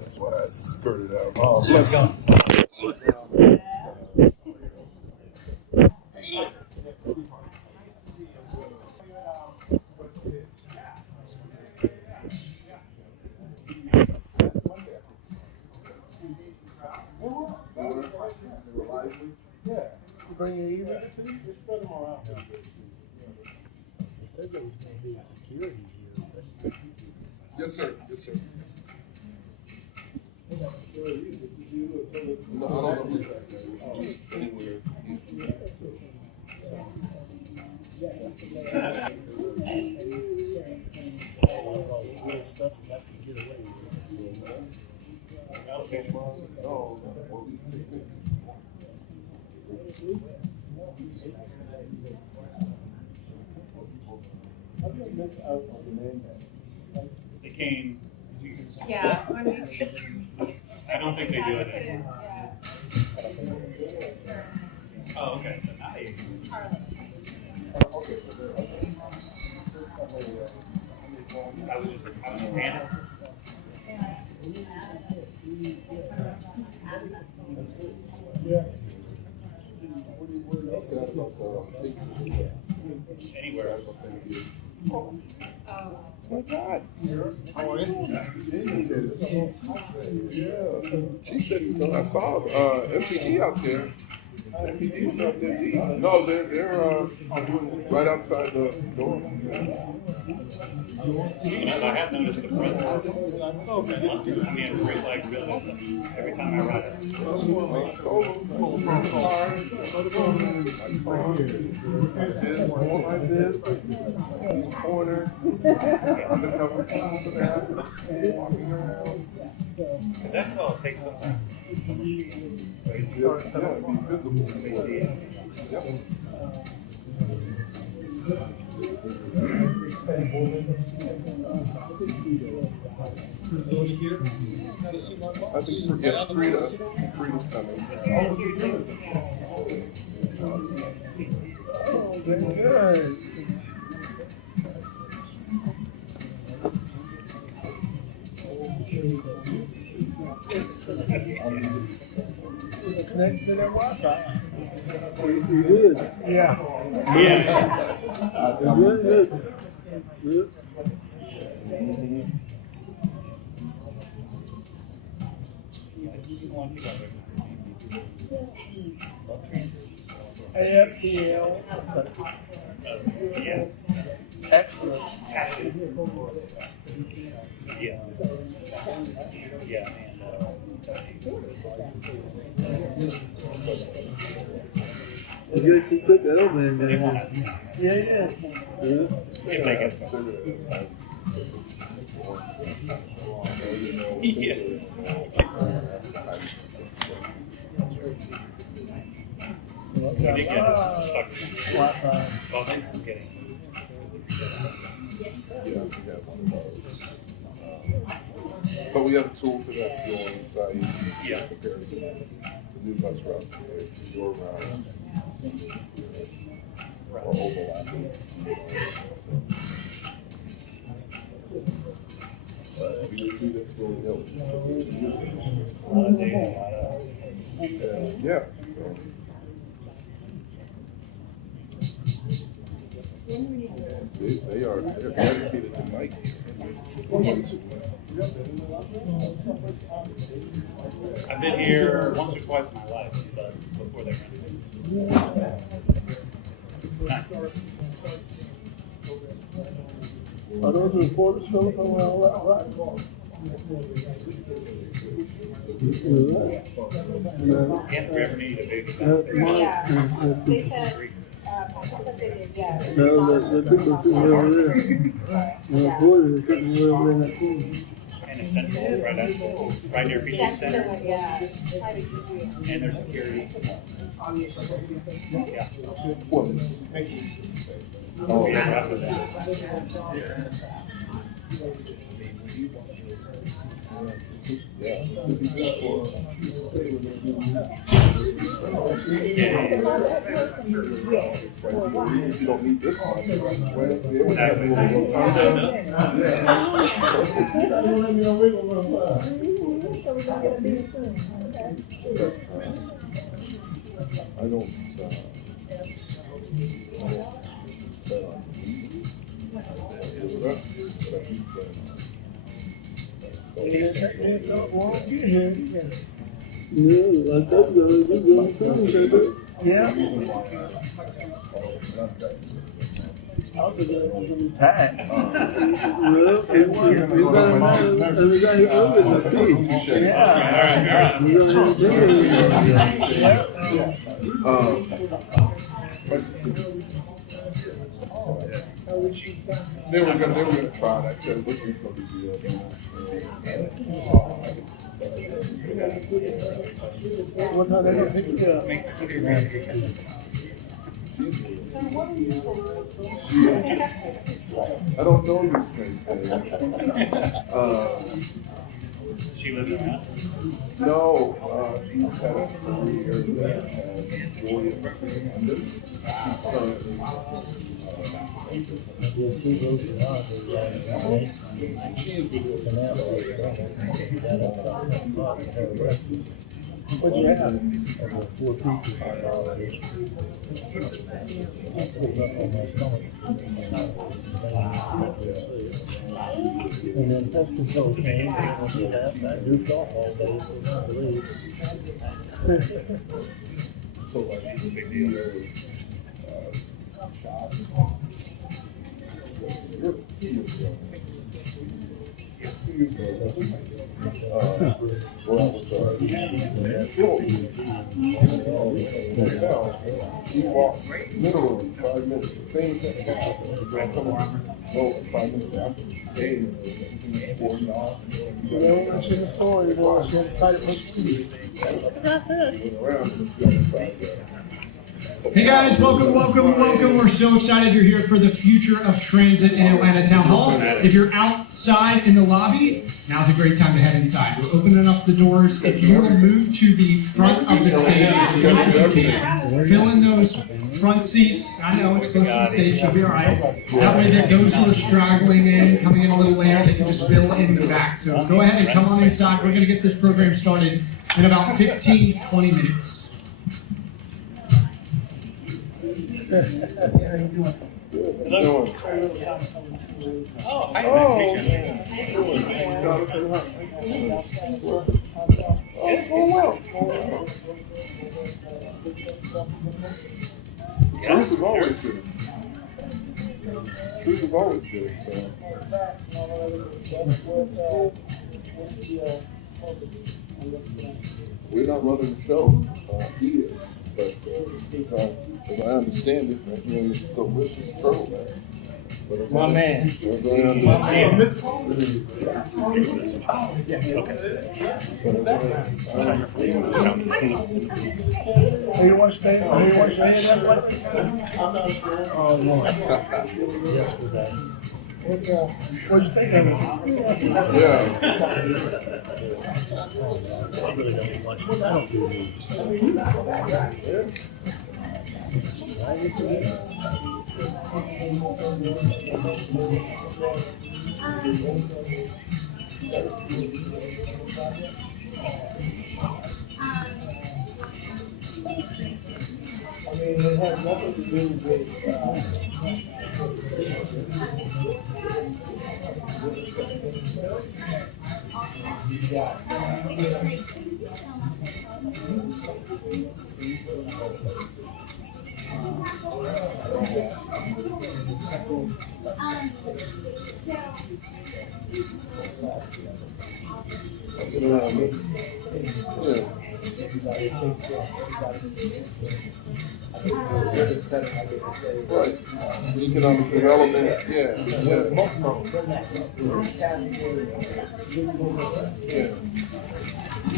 That's why I skirted out. Oh, bless you. Bring your email to me? Just spread them around. They said there was going to be security here. But... Yes, sir. Yes, sir. No, I don't know who that is. It's just anywhere. All this weird stuff is have to get away with. No, what we take it. They came. Yeah, I mean, I don't think they do it anymore. Oh, okay. So now you. I was just handing. Yeah. Anywhere. Oh my God. How are you? Yeah. She said, I saw MPD out there. MPD's out there eating. No, they're right outside the door. I have noticed the presence. I mean, like really, every time I ride it. I told him, this, more like this, these corners, undercover walking around. Because that's what it takes sometimes. Be visible. They see it. Yep. I think Frida's coming. Oh, very good. Connect to their Wi-Fi. You did? Yeah. Yeah. Good. AFPL. Yeah. Excellent. Yeah. Yeah. You took that over and yeah. If they get some. Yes. We did get Wi-Fi. Boston's getting. Yeah, we have one of those. But we have a tool for that to go on the site. Yeah. Comparison. The new bus route, your route, or overlapping. But we would do this willy-nilly. Yeah. They're dedicated to Nike. I've been here once or twice in my life, but before they renovated. Nice. Are those reporters, Philip, on all that? If we ever need a big they said, No, the people sitting over there. The reporters are sitting way over in that corner. And it's central, right near Feature Center. yeah. And there's security. Yeah. What? Oh, yeah, after that. Yeah. Could be good for you don't need this much. Exactly. I don't. Yeah. I was just tired. They were gonna try that. I said, "This is gonna be good." What time they gonna pick you up? Makes it so easy. I don't know this thing. She lived around. No, she's had a career that has really Did 2 votes in August last Sunday. What'd you have? 4 pieces of sausage. I put it up on my stomach. And then pest control came. I goofed off all day. I believe. Big deal. She walked literally 5 minutes. The same thing. No, 5 minutes after. Hey, So they were mentioning the story, boy. She had a sight of push people. That's what the guy said. Hey guys, welcome. We're so excited you're here for the Future of Transit in Atlanta Town Hall. If you're outside in the lobby, now's a great time to head inside. We're opening up the doors. If you will move to the front of the stage, fill in those front seats. I know it's close to the stage, you'll be all right. That way that those who are straggling in, coming in a little later, they can just fill in the back. So go ahead and come on inside. We're going to get this program started in about 15, 20 minutes. Oh, hi, nice to meet you. It's going well. Truth is always good. Truth is always good. So. We're not running the show. He is. But as I understand it, you know, it's delicious program. My man. Oh, you want to stay? Oh, you want to stay in that way? Oh, no. Yesterday. What'd you think of it? Yeah. I really don't eat much. I don't do meat. I mean, it has nothing to do with Right. Economic development. Yeah.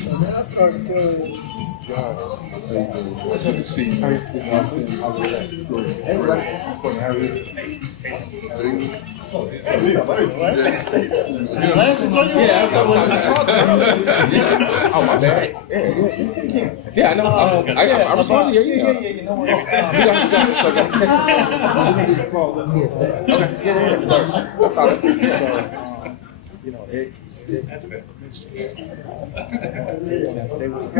And then I started feeling God. Good to see you. Oh my bad. Yeah, I know. I responded to your email. You got okay. That's all. You know, That's fair. they won't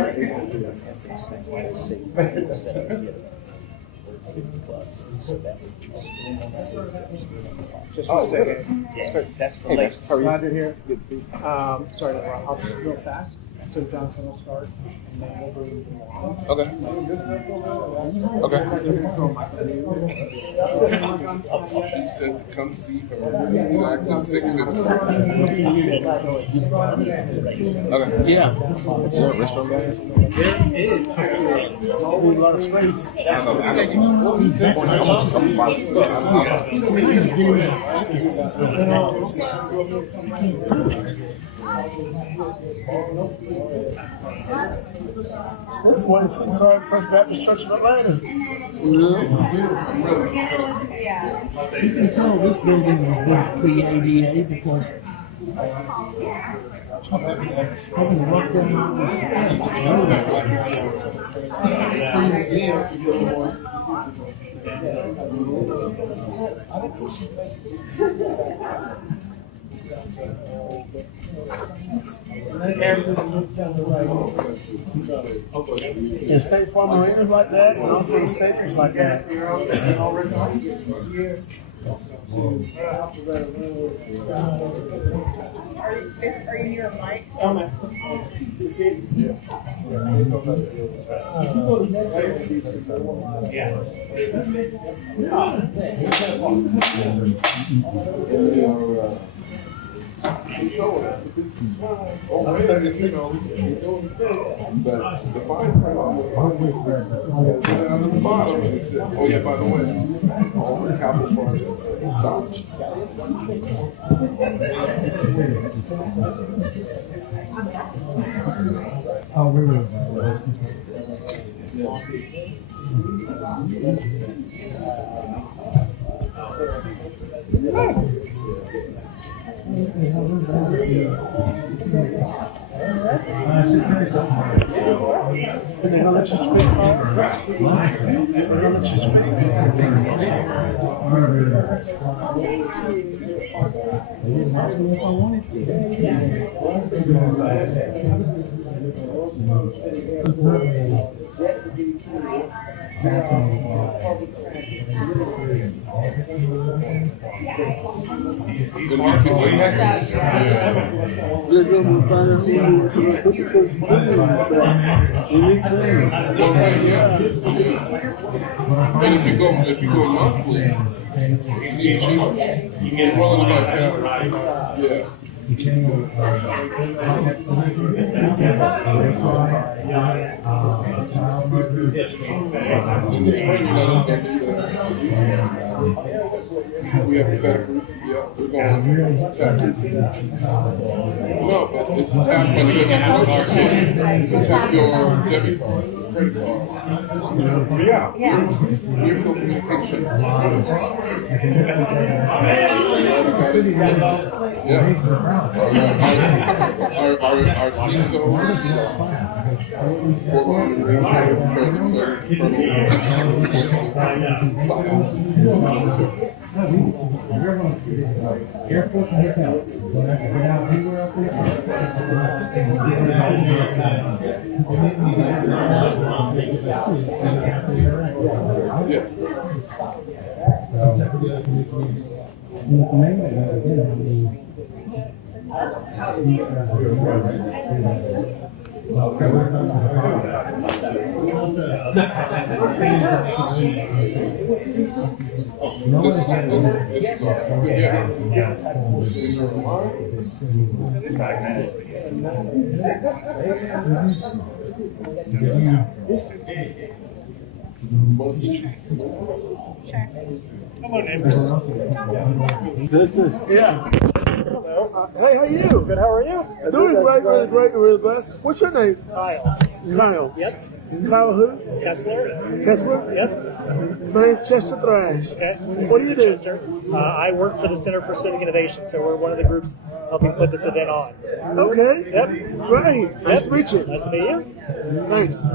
do an ethics thing to say $50, so that would Just one second. that's the Hey, latest. how are you? Glad you're here. Sorry, I'll just real fast. So Jonathan will start, and then we'll bring him on. Okay. Okay. She said to come see her exactly 6:50. Okay. Yeah. Is there a restaurant guys? There is. A lot of space. This one is inside First Baptist Church of Atlanta. Yeah. You can tell this building was built pre-ADA because having to walk down all those steps. Yeah, State Farm arenas like that, and also the staples like that. Are you near a mic? But the fine print on the bottom, it says, oh yeah, by the way, all the capital projects stop. Oh, really? And they're gonna let you speak, Carl? They're gonna let you speak. They didn't ask me if I wanted to. And if you go monthly, you see it cheaper. You get rolling like that. Yeah. In the spring, you know, we have a better group. Yeah, we're going to tap. No, but it's tap when you get your tap your debit card, credit card. Yeah. Beautiful communication. Yeah. Our CISO, former credit service, science. Airport and hotel. Don't have to get out anywhere up there. Yeah. This is all. Yeah. When you're alive, Yeah. Hey, how you? Good, how are you? Doing great, really great, really blessed. What's your name? Kyle. Kyle. Yep. Kyle who? Kessler. Kessler? Yep. My name's Chester Thrash. Okay. What do you do? Chester. I work for the Center for Civic Innovation, so we're one of the groups helping put this event on. Okay. Yep. Great. Nice to meet you. Nice to meet you. Thanks.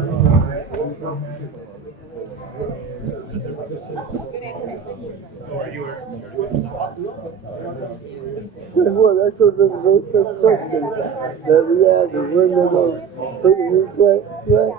Well, that should have been the very first question that we asked is when they're going to put the new trains out there.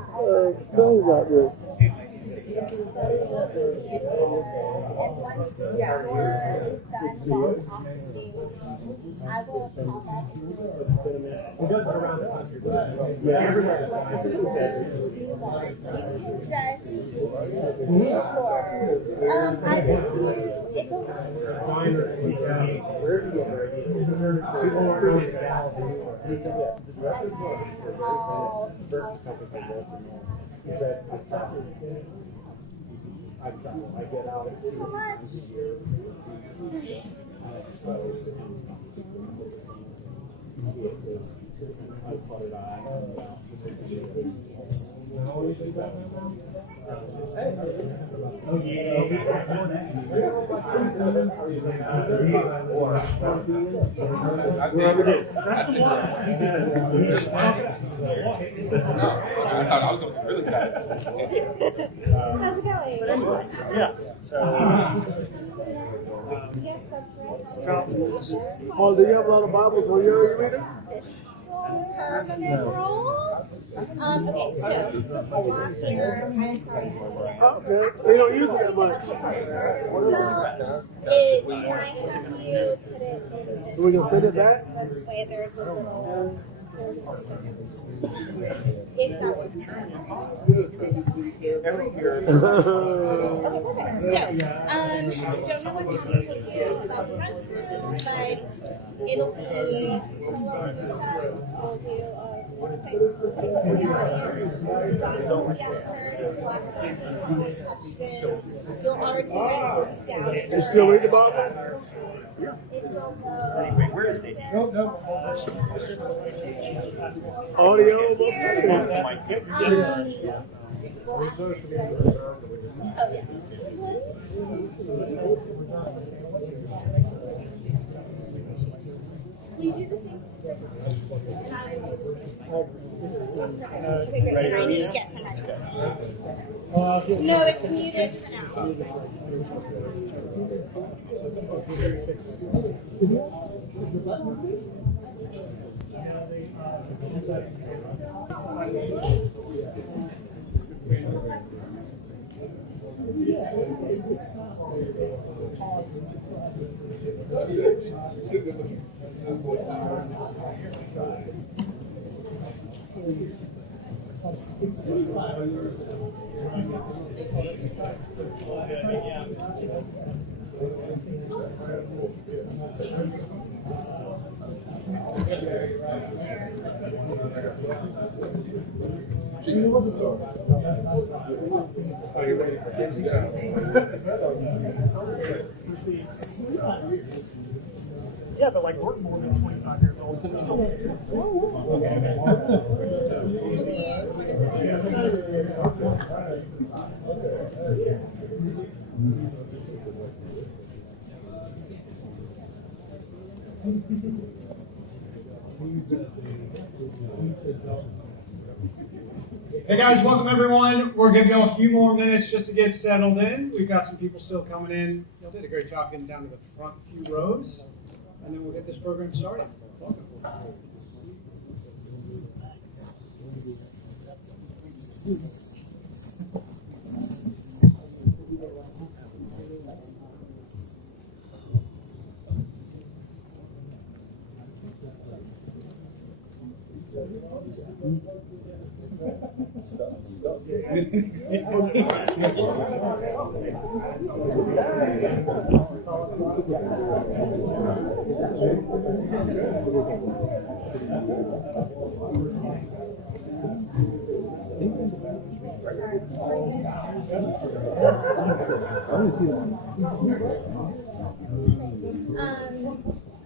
I thought I was going to be really excited. How's it going? Yes. So, Yes, that's right. Paul, do you have a lot of Bibles on your reader? Permanent roll. Okay, so walk here. I'm sorry. Okay. So you don't use it that much. So it might have you put it So we can send it back? this way. There's a little. If that works. Every year. Okay, perfect. So, don't know what time we'll do about run through, but it'll be hello and stuff. We'll do a thing for the audience. Don will be out first. We'll ask questions. You'll already write down. You still read the Bible? where is Nate? Audio, both sides. We'll ask you guys. Oh, yes. Will you do the same? And I will do the same. Okay, great. And I need, yes, and I need. No, it's muted for now. Yeah, but like we're more than 25 years old. Hey guys, welcome everyone. We're going to go a few more minutes just to get settled in. We've got some people still coming in. Y'all did a great job getting down to the front few rows. And then we'll get this program started. Welcome.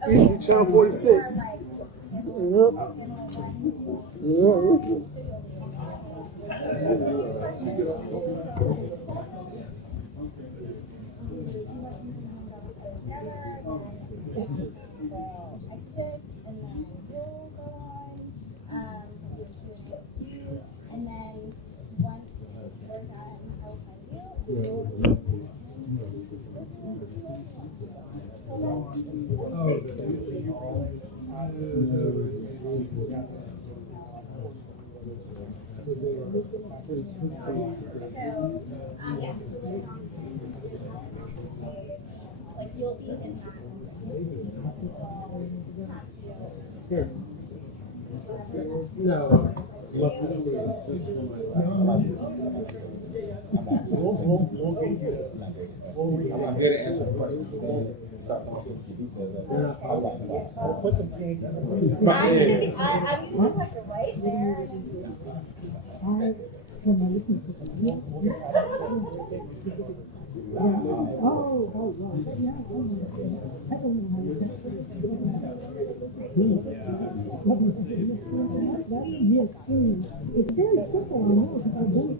Usually channel 46. excerpts, and then we'll go on, do a Q&A with you, and then once we're done, I'll tell you, and yeah. Like you'll be in that. Here. No. I'm here to answer the questions. Put some cake. I'm gonna be like right there. It's very simple, I know, because I've done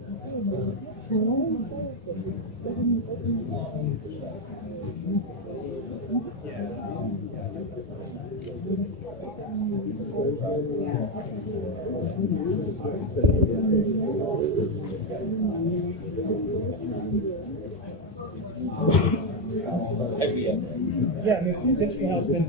Yeah, I mean, it's interesting how it's been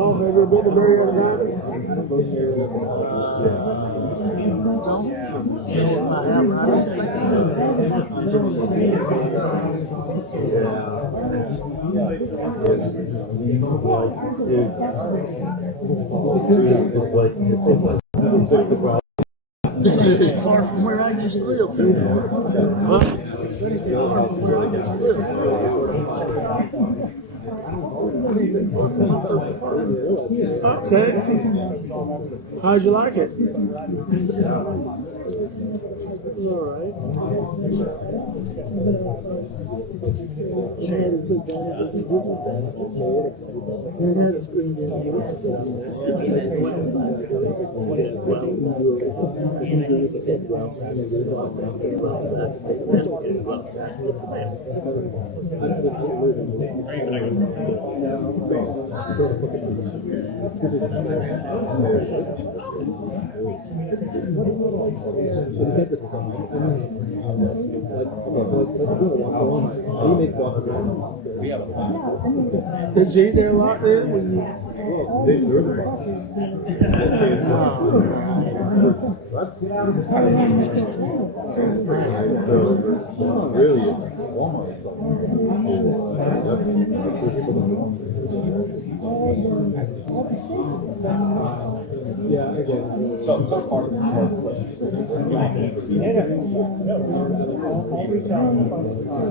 Oh, have you been to Marietta Valley? Far from where I used to live. Huh? Far from where I used to live. Okay. How'd you like it? It was all right. It had its advantages and disadvantages. It had a screen in it. Did you eat there a lot then? Yeah, again. So part of the I'll reach out and find some time.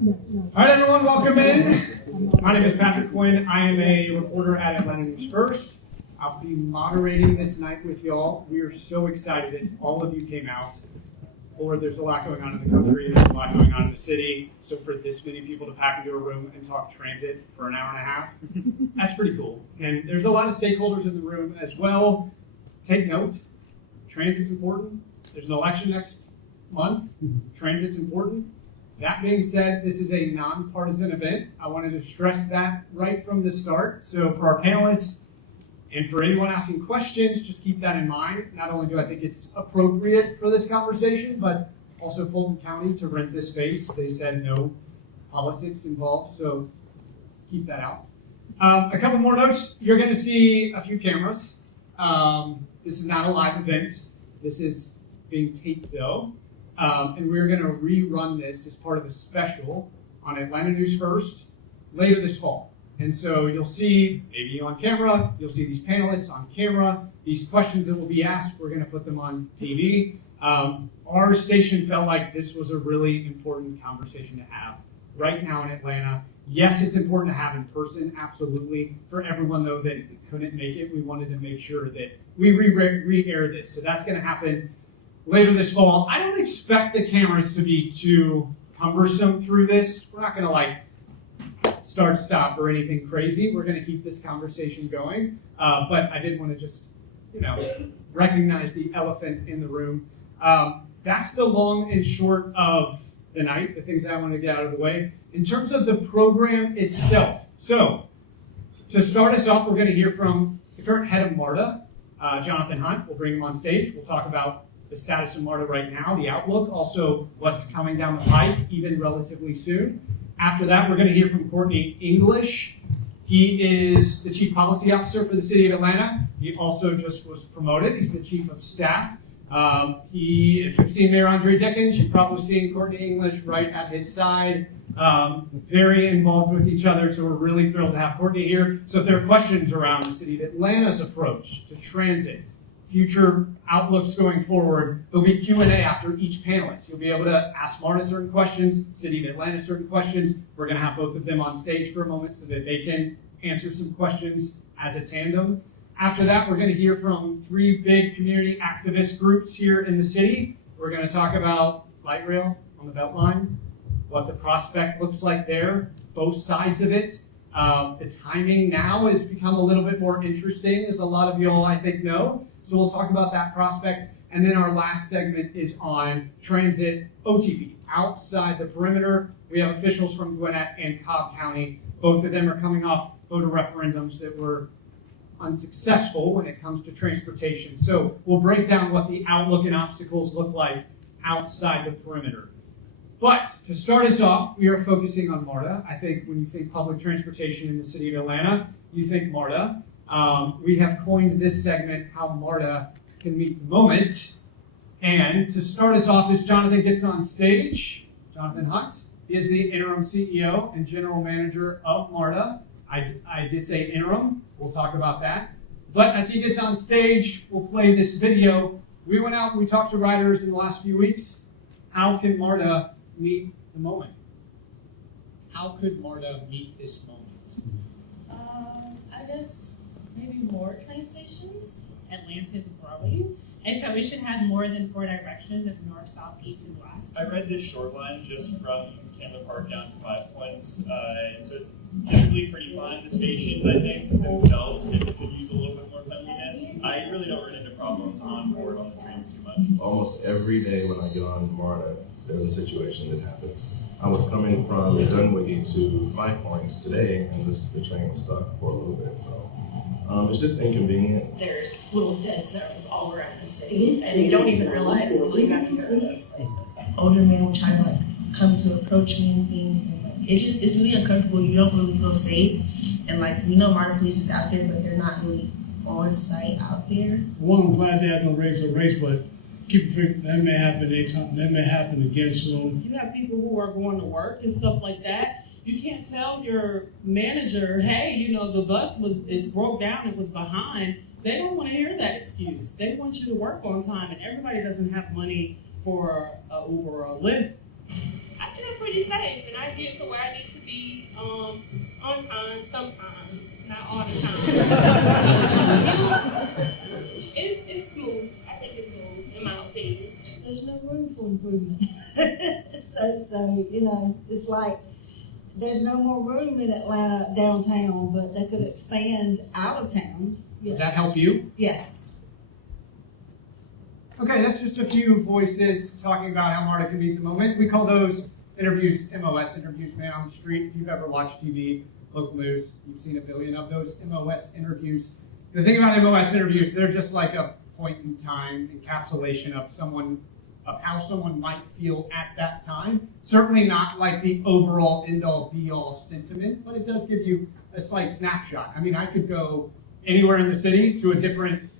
All right, everyone, welcome in. My name is Patrick Quinn. I am a reporter at Atlanta News First. I'll be moderating this night with y'all. We are so excited that all of you came out. Lord, there's a lot going on in the country. There's a lot going on in the city. So for this many people to pack into a room and talk transit for an hour and a half, that's pretty cool. And there's a lot of stakeholders in the room as well. Take note, transit's important. There's an election next month. Transit's important. That being said, this is a nonpartisan event. I wanted to stress that right from the start. So for our panelists and for anyone asking questions, just keep that in mind. Not only do I think it's appropriate for this conversation, but also Fulton County to rent this space. They said no politics involved, so keep that out. A couple more notes. You're going to see a few cameras. This is not a live event. This is being taped, though. And we're going to rerun this as part of a special on Atlanta News First later this fall. And so you'll see maybe on camera, you'll see these panelists on camera, these questions that will be asked, we're going to put them on TV. Our station felt like this was a really important conversation to have right now in Atlanta. Yes, it's important to have in person, absolutely. For everyone, though, that couldn't make it, we wanted to make sure that we re-air this. So that's going to happen later this fall. I don't expect the cameras to be too cumbersome through this. We're not going to start, stop, or anything crazy. We're going to keep this conversation going. But I did want to just, recognize the elephant in the room. That's the long and short of the night, the things I want to get out of the way. In terms of the program itself, so to start us off, we're going to hear from the current head of MARTA, Jonathan Hunt. We'll bring him on stage. We'll talk about the status of MARTA right now, the outlook, also what's coming down the pike, even relatively soon. After that, we're going to hear from Courtney English. He is the Chief Policy Officer for the City of Atlanta. He also just was promoted. He's the Chief of Staff. If you've seen Mayor Andre Dickens, you've probably seen Courtney English right at his side. Very involved with each other, so we're really thrilled to have Courtney here. So if there are questions around the City of Atlanta's approach to transit, future outlooks going forward, there'll be Q&A after each panelist. You'll be able to ask MARTA certain questions, City of Atlanta certain questions. We're going to have both of them on stage for a moment so that they can answer some questions as a tandem. After that, we're going to hear from 3 big community activist groups here in the city. We're going to talk about light rail on the Beltline, what the prospect looks like there, both sides of it. The timing now has become a little bit more interesting, as a lot of you all, I think, know. So we'll talk about that prospect. And then our last segment is on transit OTP, outside the perimeter. We have officials from Gwinnett and Cobb County. Both of them are coming off voter referendums that were unsuccessful when it comes to transportation. So we'll break down what the outlook and obstacles look like outside the perimeter. But to start us off, we are focusing on MARTA. I think when you think public transportation in the City of Atlanta, you think MARTA. We have coined this segment, How MARTA Can Meet the Moment. And to start us off, as Jonathan gets on stage, Jonathan Hunt is the interim CEO and general manager of MARTA. I did say interim. We'll talk about that. But as he gets on stage, we'll play this video. We went out and we talked to riders in the last few weeks. How can MARTA meet the moment? How could MARTA meet this moment? I guess maybe more train stations. Atlanta's growing, and so we should have more than 4 directions of north, south, east, and west. I read this short line just from Candler Park down to 5 points, and so it's generally pretty fine. The stations, I think, themselves could use a little bit more cleanliness. I really don't run into problems on board on the trains too much. Almost every day when I get on MARTA, there's a situation that happens. I was coming from Dunwoody to 5 Points today, and the train was stuck for a little bit, so it's just inconvenient. There's little dead zones all around the city, and you don't even realize until you have to go to those places. Older men will try to come to approach me and things, and it's really uncomfortable. You don't really feel safe, and we know MARTA police is out there, but they're not really on site out there. One, I'm glad they have no race, but keep thinking that may happen anytime. That may happen again soon. You have people who are going to work and stuff like that. You can't tell your manager, hey, the bus is broke down, it was behind. They don't want to hear that excuse. They want you to work on time, and everybody doesn't have money for an Uber or a Lyft. I think I'm pretty pretty safe, and I get to where I need to be on time sometimes, not all the time. It's smooth. I think it's smooth, in my opinion. There's no room for improvement. so you know, it's like there's no more room in Atlanta downtown, but they could expand out of town. Yes. Did that help you? Yes. Okay, that's just a few voices talking about how MARTA can meet the moment. We call those interviews MOS interviews, man on the street. If you've ever watched TV, local news, you've seen a billion of those MOS interviews. The thing about MOS interviews, they're just like a point in time encapsulation of how someone might feel at that time. Certainly not like the overall end-all be-all sentiment, but it does give you a slight snapshot. I mean, I could go anywhere in the city to a different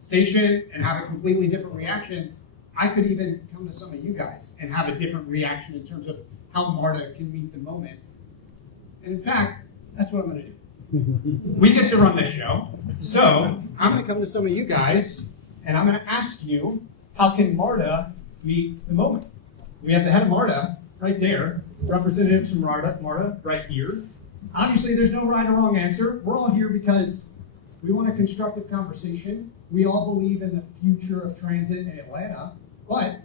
station and have a completely different reaction. I could even come to some of you guys and have a different reaction in terms of how MARTA can meet the moment. And in fact, that's what I'm going to do. We get to run this show, so I'm going to come to some of you guys and I'm going to ask you, how can MARTA meet the moment? We have the head of MARTA right there, representatives from MARTA right here. Obviously, there's no right or wrong answer. We're all here because we want a constructive conversation. We all believe in the future of transit in Atlanta, but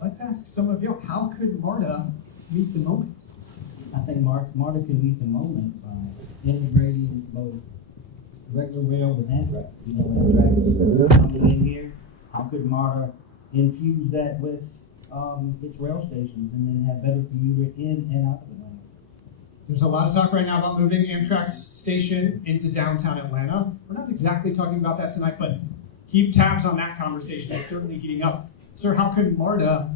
let's ask some of you, how could MARTA meet the moment? I think MARTA can meet the moment by integrating both regular rail with Amtrak. You know, Amtrak is coming in here. How could MARTA infuse that with its rail stations and then have better commuter in and out of Atlanta? There's a lot of talk right now about moving Amtrak's station into downtown Atlanta. We're not exactly talking about that tonight, but keep tabs on that conversation. It's certainly heating up. Sir, how could MARTA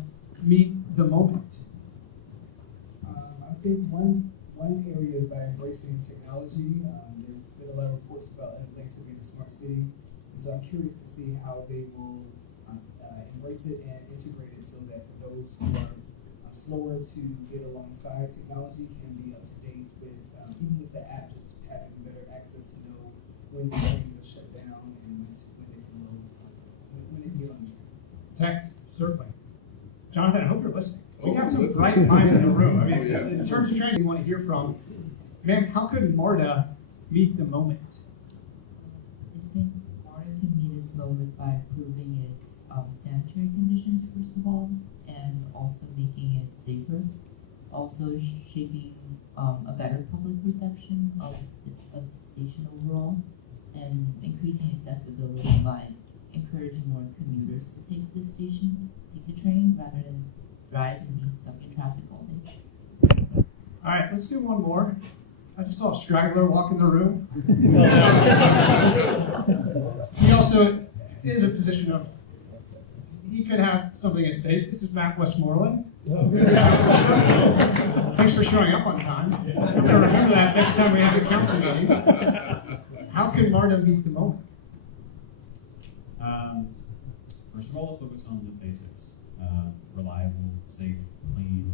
meet the moment? I think one area is by embracing technology. There's been a lot of reports about Atlanta being a smart city, and so I'm curious to see how they will embrace it and integrate it so that those who are slower to get alongside technology can be up to date with, even with the app, just having better access to know when the trains are shut down and when they can load, when they can get on the train. Tech, certainly. Jonathan, I hope you're listening. We got some bright minds in the room. I mean, in terms of training, you want to hear from, ma'am, how could MARTA meet the moment? I think MARTA can meet its moment by improving its sanitary conditions, first of all, and also making it safer. Also shaping a better public perception of the station overall, and increasing accessibility by encouraging more commuters to take the station, take the train, rather than drive and be stuck in traffic all day. All right, let's do one more. I just saw a straggler walk in the room. He also is a position of, he could have something at stake. This is Matt Westmoreland. Thanks for showing up on time. I'm going to remember that next time we have a council meeting. How can MARTA meet the moment? First of all, focus on the basics. Reliable, safe, clean,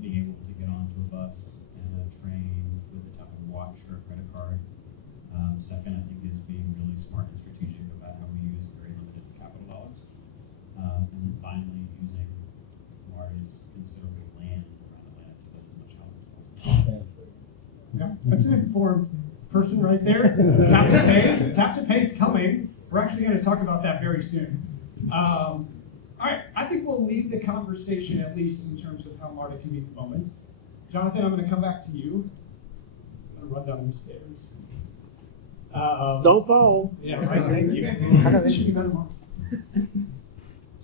being able to get onto a bus and a train with the tap of a watch or a credit card. Second, I think, is being really smart and strategic about how we use very limited capital dollars. And then finally, using MARTA's considerable land around Atlanta to build as much housing as possible. Yeah, that's an informed person right there. Tap to pay. Tap to pay is coming. We're actually going to talk about that very soon. All right, I think we'll leave the conversation, at least in terms of how MARTA can meet the moment. Jonathan, I'm going to come back to you. I'm going to run down these stairs. Don't fall. Yeah, right, thank you. This should be better marks.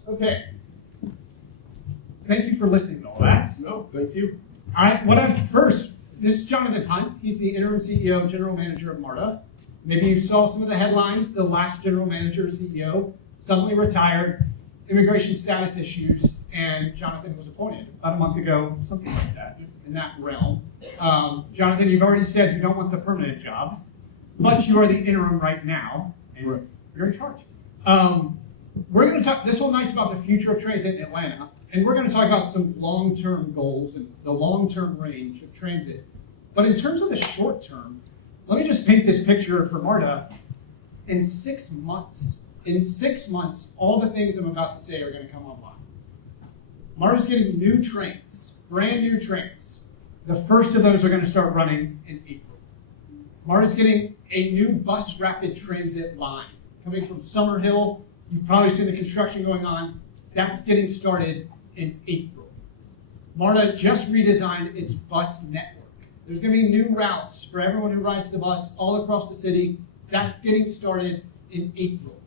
Okay. Thank you for listening to all that. No, thank you. All right, this is Jonathan Hunt. He's the interim CEO, general manager of MARTA. Maybe you saw some of the headlines. The last general manager, CEO, suddenly retired, immigration status issues, and Jonathan was appointed about a month ago, something like that, in that realm. Jonathan, you've already said you don't want the permanent job, but you are the interim right now, and you're in charge. We're going to talk, this whole night's about the future of transit in Atlanta, and we're going to talk about some long-term goals and the long-term range of transit. But in terms of the short term, let me just paint this picture for MARTA. In 6 months, all the things I'm about to say are going to come online. MARTA's getting new trains brand new trains. The first of those are going to start running in April. MARTA's getting a new bus rapid transit line coming from Summerhill. You've probably seen the construction going on. That's getting started in April. MARTA just redesigned its bus network. There's going to be new routes for everyone who rides the bus all across the city. That's getting started in April.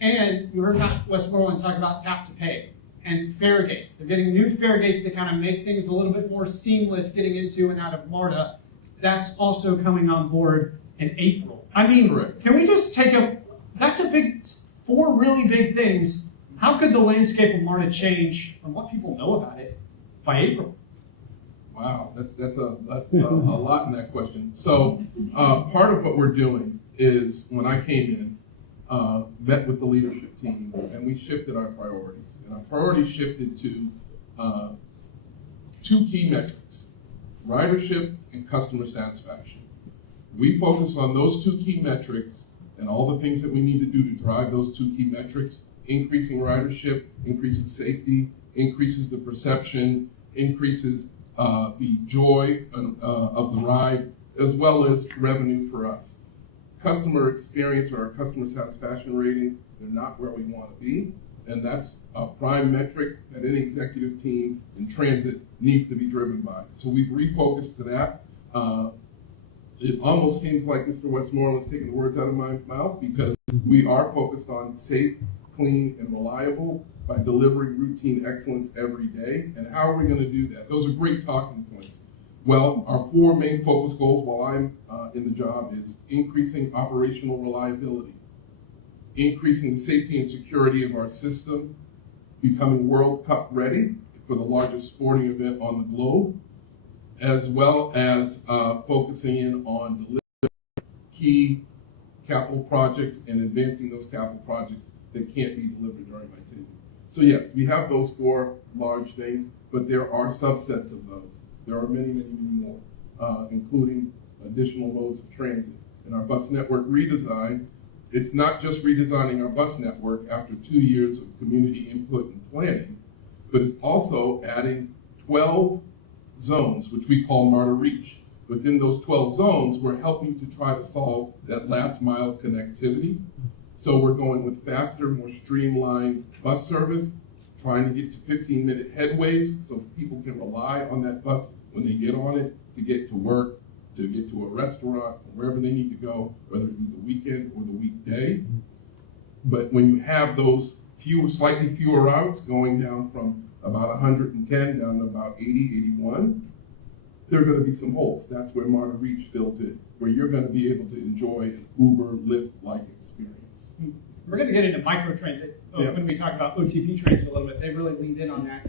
And you heard Westmoreland talk about tap to pay and fare gates. They're getting new fare gates to kind of make things a little bit more seamless getting into and out of MARTA. That's also coming on board in April. I mean, can we just take that's a big, 4 really big things. How could the landscape of MARTA change from what people know about it by April? Wow, that's a lot in that question. So part of what we're doing is when I came in, met with the leadership team, and we shifted our priorities. And our priorities shifted to 2 key metrics, ridership and customer satisfaction. We focus on those 2 key metrics and all the things that we need to do to drive those 2 key metrics. Increasing ridership, increases safety, increases the perception, increases the joy of the ride, as well as revenue for us. Customer experience or our customer satisfaction ratings, they're not where we want to be, and that's a prime metric that any executive team in transit needs to be driven by. So we've refocused to that. It almost seems like Mr. Westmoreland's taking the words out of my mouth, because we are focused on safe, clean, and reliable by delivering routine excellence every day. And how are we going to do that? Those are great talking points. Well, our 4 main focus goals while I'm in the job is increasing operational reliability, increasing the safety and security of our system, becoming World Cup ready for the largest sporting event on the globe, as well as focusing in on delivering key capital projects and advancing those capital projects that can't be delivered during my tenure. So yes, we have those 4 large things, but there are subsets of those. There are many, many, many more, including additional modes of transit. In our bus network redesign, it's not just redesigning our bus network after 2 years of community input and planning, but it's also adding 12 zones, which we call MARTA Reach. Within those 12 zones, we're helping to try to solve that last mile connectivity. So we're going with faster, more streamlined bus service, trying to get to 15-minute headways so people can rely on that bus when they get on it to get to work, to get to a restaurant, or wherever they need to go, whether it be the weekend or the weekday. But when you have those slightly fewer routes going down from about 110 down to about 80, 81, there are going to be some holes. That's where MARTA Reach fills in, where you're going to be able to enjoy an Uber, Lyft-like experience. We're going to get into microtransit when we talk about OTP transit a little bit. They've really leaned in on that.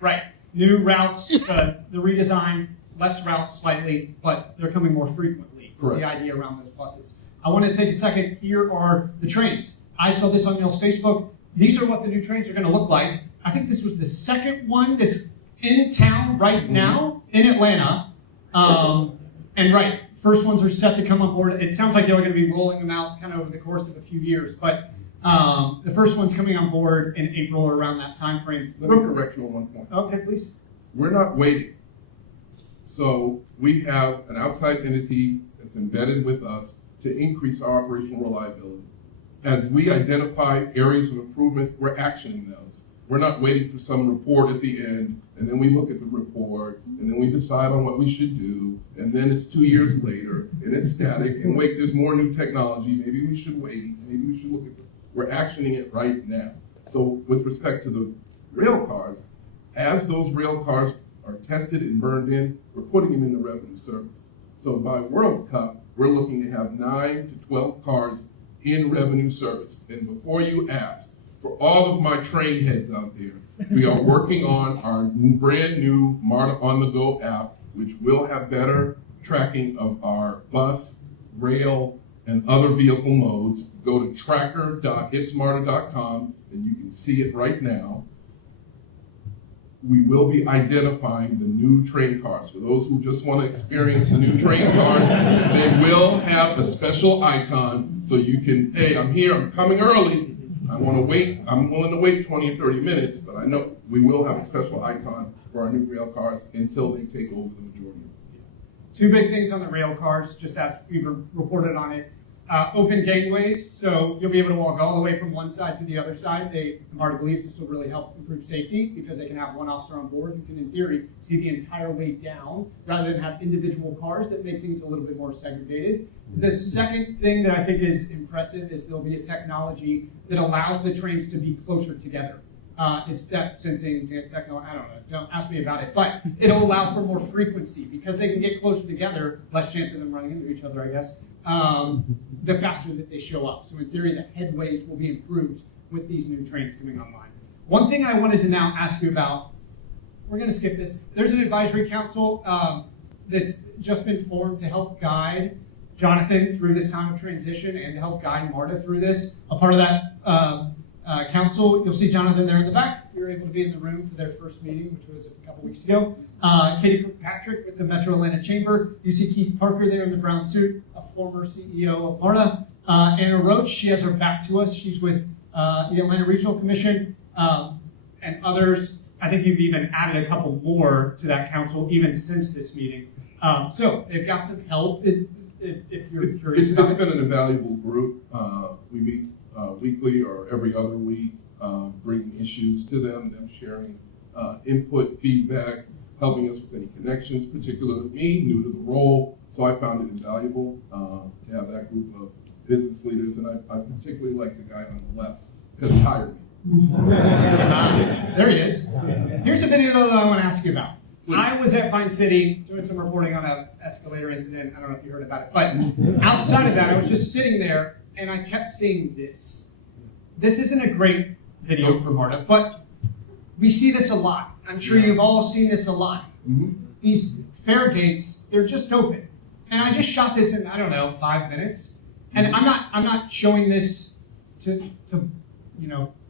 Right. New routes, the redesign, less routes slightly, but they're coming more frequently. Is the idea around those buses. I want to take a second. Here are the trains. I saw this on Neil's Facebook. These are what the new trains are going to look like. I think this was the second one that's in town right now in Atlanta. And first ones are set to come on board. It sounds like they're going to be rolling them out kind of over the course of a few years, but the first one's coming on board in April or around that time frame. Let me correct you on one point. Okay, please. We're not waiting. So we have an outside entity that's embedded with us to increase our operational reliability. As we identify areas of improvement, we're actioning those. We're not waiting for some report at the end, and then we look at the report, and then we decide on what we should do, and then it's 2 years later, and it's static, and wait, there's more new technology, maybe we should wait, maybe we should look at it. We're actioning it right now. So with respect to the rail cars, as those rail cars are tested and burned in, we're putting them in the revenue service. So by World Cup, we're looking to have 9 to 12 cars in revenue service. And before you ask, for all of my train heads out there, we are working on our brand new MARTA On The Go app, which will have better tracking of our bus, rail, and other vehicle modes. Go to tracker.itsmarta.com and you can see it right now. We will be identifying the new train cars. For those who just want to experience the new train cars, they will have a special icon so you can, hey, I'm here, I'm coming early. I'm willing to wait 20 or 30 minutes, but I know we will have a special icon for our new rail cars until they take over the majority. Two big things on the rail cars, just as we've reported on it. Open gateways, so you'll be able to walk all the way from one side to the other side. MARTA believes this will really help improve safety because they can have one officer on board who can, in theory, see the entire way down rather than have individual cars that make things a little bit more segregated. The second thing that I think is impressive is there'll be a technology that allows the trains to be closer together. It's depth sensing technology, I don't know, don't ask me about it, but it'll allow for more frequency because they can get closer together, less chance of them running into each other, I guess, the faster that they show up. So in theory, the headways will be improved with these new trains coming online. One thing I wanted to now ask you about, we're going to skip this. There's an advisory council that's just been formed to help guide Jonathan through this time of transition and to help guide MARTA through this. A part of that council, you'll see Jonathan there in the back. You were able to be in the room for their first meeting, which was a couple weeks ago. Katie Kirkpatrick with the Metro Atlanta Chamber. You see Keith Parker there in the brown suit, a former CEO of MARTA. Anna Roach, she has her back to us. She's with the Atlanta Regional Commission and others. I think you've even added a couple more to that council even since this meeting. So they've got some help if you're curious. It's been an invaluable group. We meet weekly or every other week, bringing issues to them sharing input, feedback, helping us with any connections, particularly me, new to the role. So I found it invaluable to have that group of business leaders, and I particularly like the guy on the left because he hired me. There he is. Here's a video that I want to ask you about. I was at Vine City doing some reporting on an escalator incident. I don't know if you heard about it, but outside of that, I was just sitting there and I kept seeing this. This isn't a great video for MARTA, but we see this a lot. I'm sure you've all seen this a lot. These fare gates, they're just open. And I just shot this in, I don't know, 5 minutes. And I'm not showing this to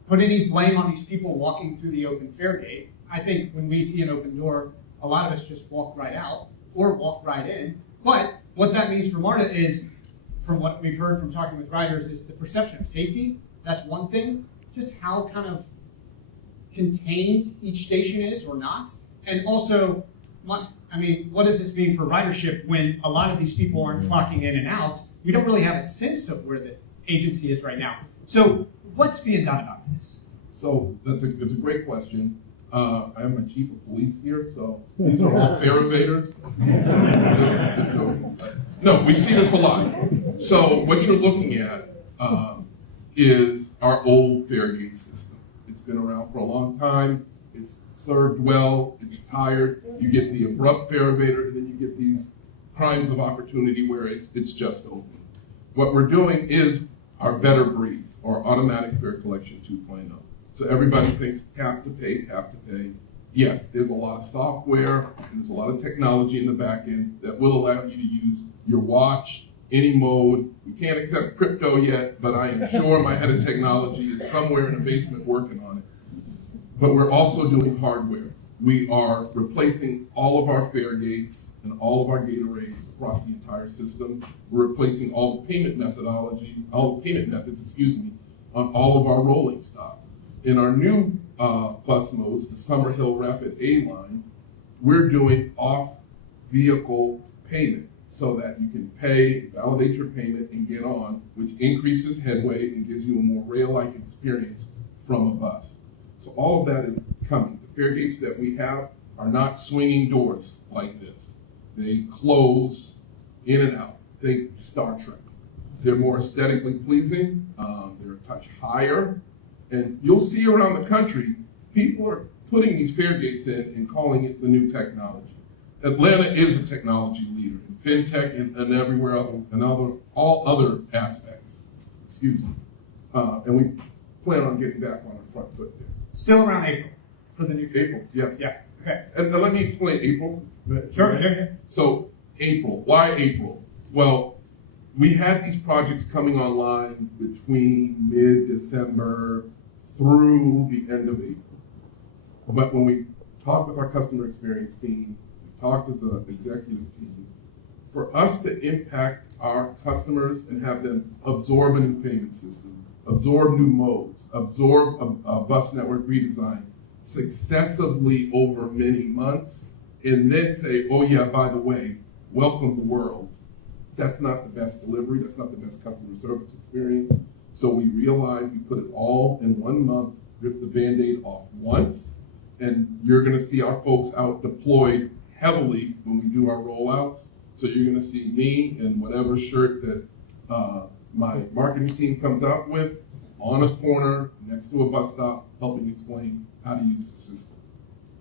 put any blame on these people walking through the open fare gate. I think when we see an open door, a lot of us just walk right out or walk right in. But what that means for MARTA is, from what we've heard from talking with riders, is the perception of safety. That's one thing. Just how kind of contained each station is or not. And also, what does this mean for ridership when a lot of these people aren't clocking in and out? We don't really have a sense of where the agency is right now. So what's being done about this? So it's a great question. I am a chief of police here, so these are all fare evaders. No, we see this a lot. So what you're looking at is our old fare gate system. It's been around for a long time. It's served well. It's tired. You get the abrupt fare evader, and then you get these crimes of opportunity where it's just open. What we're doing is our better breeze, or automatic fare collection 2.0. So everybody thinks tap to pay. Yes, there's a lot of software and there's a lot of technology in the back end that will allow you to use your watch, any mode. We can't accept crypto yet, but I am sure my head of technology is somewhere in a basement working on it. But we're also doing hardware. We are replacing all of our fare gates and all of our gate arrays across the entire system. We're replacing all the payment methods, on all of our rolling stock. In our new bus modes, the Summerhill Rapid A line, we're doing off-vehicle payment so that you can pay, validate your payment, and get on, which increases headway and gives you a more rail-like experience from a bus. So all of that is coming. The fare gates that we have are not swinging doors like this. They close in and out. Think Star Trek. They're more aesthetically pleasing. They're a touch higher. And you'll see around the country, people are putting these fare gates in and calling it the new technology. Atlanta is a technology leader in fintech and everywhere else, and all other aspects. Excuse me. And we plan on getting back on our front foot there. Still around April for the new April, yes. Yeah. Okay. And let me explain April. Sure. So April, why April? Well, we had these projects coming online between mid-December through the end of April. But when we talked with our customer experience team, we talked as an executive team, for us to impact our customers and have them absorb a new payment system, absorb new modes, absorb a bus network redesign successively over many months, and then say, oh yeah, by the way, welcome the world. That's not the best delivery, that's not the best customer service experience. So we realized we put it all in 1 month, rip the Band-Aid off once, and you're gonna see our folks out deployed heavily when we do our rollouts. So you're gonna see me in whatever shirt that my marketing team comes out with, on a corner, next to a bus stop, helping explain how to use the system.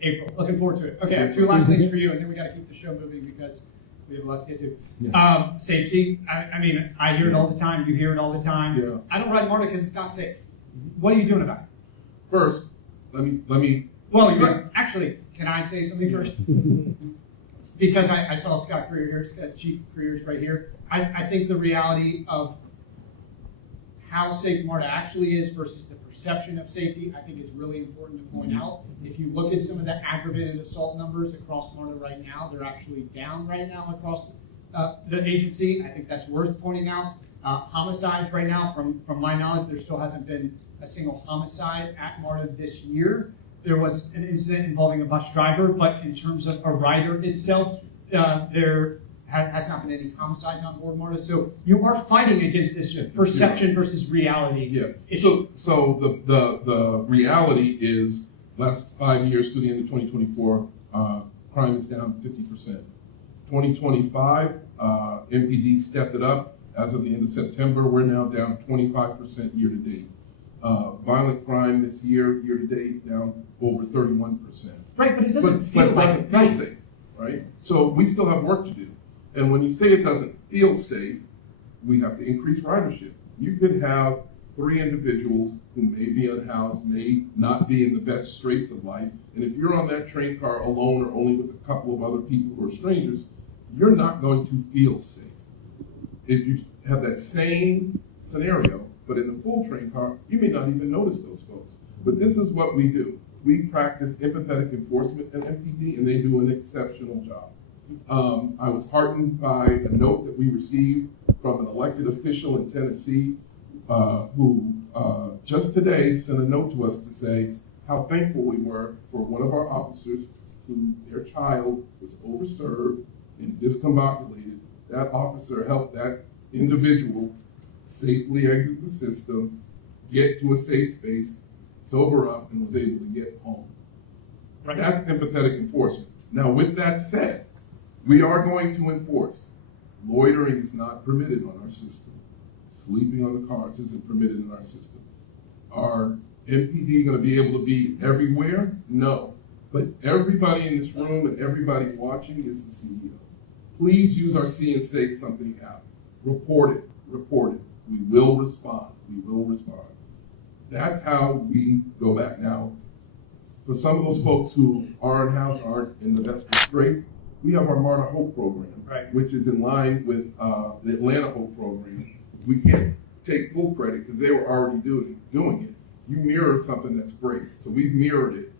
April, looking forward to it. Okay, I have two last things for you, and then we gotta keep the show moving because we have a lot to get to. Yeah. Safety, I mean, I hear it all the time, you hear it all the time. Yeah. I don't ride MARTA because it's not safe. What are you doing about it? First, let me. Well, actually, can I say something first? Because I saw Scott Creer here, Chief Creer's right here. I think the reality of how safe MARTA actually is versus the perception of safety, I think is really important to point out. If you look at some of the aggravated assault numbers across MARTA right now, they're actually down right now across the agency. I think that's worth pointing out. Homicides right now, from my knowledge, there still hasn't been a single homicide at MARTA this year. There was an incident involving a bus driver, but in terms of a rider itself, there has not been any homicides on board MARTA. So you are fighting against this perception versus reality. Yeah. So the reality is, last 5 years to the end of 2024, crime is down 50%. 2025, MPD stepped it up. As of the end of September, we're now down 25% year to date. Violent crime this year to date, down over 31%. Right, but it doesn't feel like it. Feel safe, right? So we still have work to do. And when you say it doesn't feel safe, we have to increase ridership. You could have 3 individuals who may be unhoused, may not be in the best straits of life, and if you're on that train car alone or only with a couple of other people who are strangers, you're not going to feel safe. If you have that same scenario, but in the full train car, you may not even notice those folks. But this is what we do. We practice empathetic enforcement at MPD, and they do an exceptional job. I was heartened by a note that we received from an elected official in Tennessee who just today sent a note to us to say how thankful we were for one of our officers who their child was overserved and discombobulated. That officer helped that individual safely exit the system, get to a safe space, sober up, and was able to get home. Right. That's empathetic enforcement. Now, with that said, we are going to enforce. Loitering is not permitted on our system. Sleeping on the cars isn't permitted in our system. Are MPD going to be able to be everywhere? No. But everybody in this room and everybody watching is the CEO. Please use our See and Say Something app. Report it. We will respond. That's how we go back. Now, for some of those folks who are in-house, aren't in the best of straits, we have our MARTA Hope program, right, which is in line with the Atlanta Hope program. We can't take full credit because they were already doing it. You mirror something that's great. So we've mirrored it.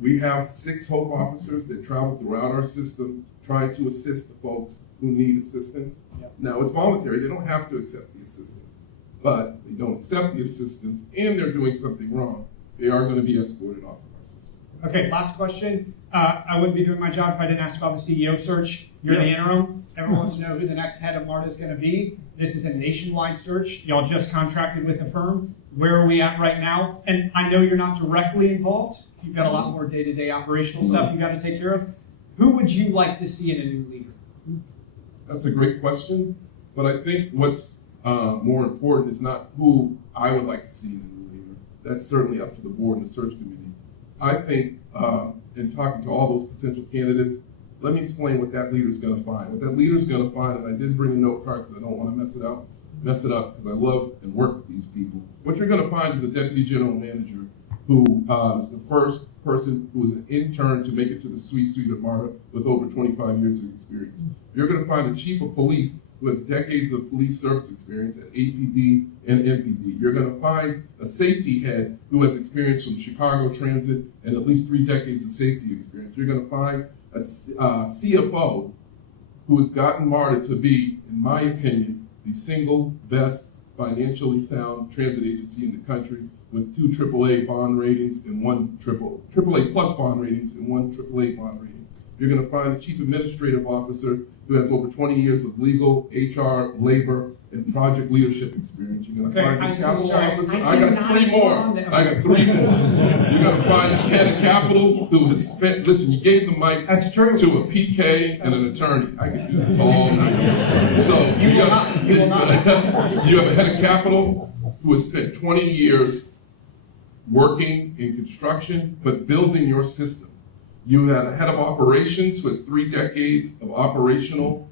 We have 6 Hope officers that travel throughout our system trying to assist the folks who need assistance. Yep. Now, it's voluntary. They don't have to accept the assistance. But they don't accept the assistance and they're doing something wrong, they are going to be escorted off of our system. Okay, last question. I wouldn't be doing my job if I didn't ask about the CEO search. You're the interim. Everyone wants to know who the next head of MARTA is going to be. This is a nationwide search. Y'all just contracted with a firm. Where are we at right now? And I know you're not directly involved. You've got a lot more day-to-day operational stuff you got to take care of. Who would you like to see in a new leader? That's a great question. But I think what's more important is not who I would like to see in a new leader. That's certainly up to the board and the search committee. I think in talking to all those potential candidates, let me explain what that leader's going to find. What that leader's going to find, and I did bring a note card because I don't want to mess it up because I love and work with these people. What you're going to find is a deputy general manager who is the first person who was an intern to make it to the C-suite of MARTA with over 25 years of experience. You're going to find a chief of police who has decades of police service experience at APD and MPD. You're going to find a safety head who has experience from Chicago Transit and at least 3 decades of safety experience. You're going to find a CFO who has gotten MARTA to be, in my opinion, the single best financially sound transit agency in the country with 2 AAA bond ratings and 1 AAA plus bond ratings and 1 AAA bond rating. You're going to find the chief administrative officer who has over 20 years of legal, HR, labor, and project leadership experience. You're going to find the capital officer. I got 3 more. I got 3 more. You're going to find the head of capital who has spent, listen, you gave the mic to a PK and an attorney. I could do this all night. So you have a head of capital who has spent 20 years working in construction, but building your system. You had a head of operations who has 3 decades of operational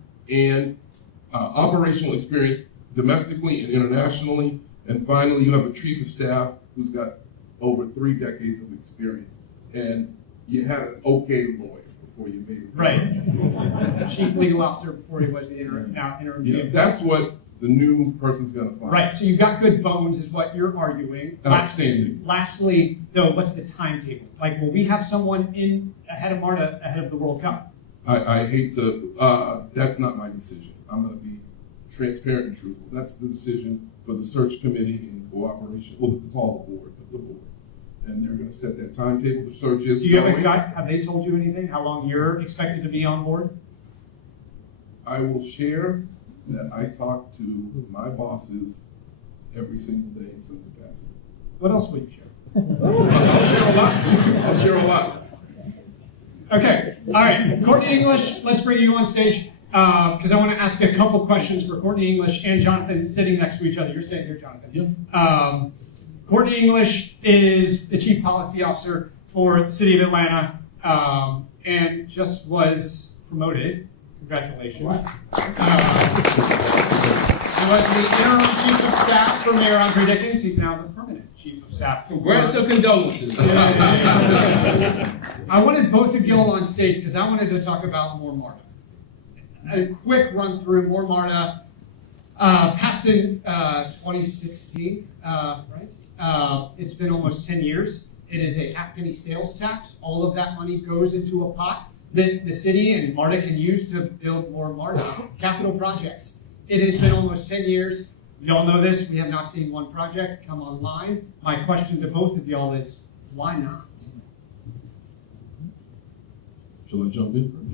experience domestically and internationally. And finally, you have a chief of staff who's got over 3 decades of experience. And you had an okay lawyer before you made it. Right. Chief legal officer before he was the interim chief. That's what the new person's going to find. Right, so you've got good bones is what you're arguing. Outstanding. Lastly, though, what's the timetable? Like, will we have someone in ahead of MARTA ahead of the World Cup? I hate to, that's not my decision. I'm going to be transparent and truthful. That's the decision for the search committee in cooperation. Well, it's all the board. And they're going to set that timetable. The search is Do you going. have they told you anything? How long you're expected to be on board? I will share that I talk to my bosses every single day in some capacity. What else will you share? I'll share a lot. Okay, all right. Courtney English, let's bring you on stage because I want to ask a couple questions for Courtney English and Jonathan sitting next to each other. You're staying here, Jonathan. Yeah. Courtney English is the Chief Policy Officer for the City of Atlanta and just was promoted. Congratulations. He was the interim Chief of Staff for Mayor Andre Dickens. He's now the permanent Chief of Staff. Congrats and condolences. I wanted both of y'all on stage because I wanted to talk about More MARTA. A quick run through More MARTA. Passed in 2016, right? It's been almost 10 years. It is a half-penny sales tax. All of that money goes into a pot that the city and MARTA can use to build more MARTA capital projects. It has been almost 10 years. Y'all know this. We have not seen one project come online. My question to both of y'all is, why not? Shall I jump in first?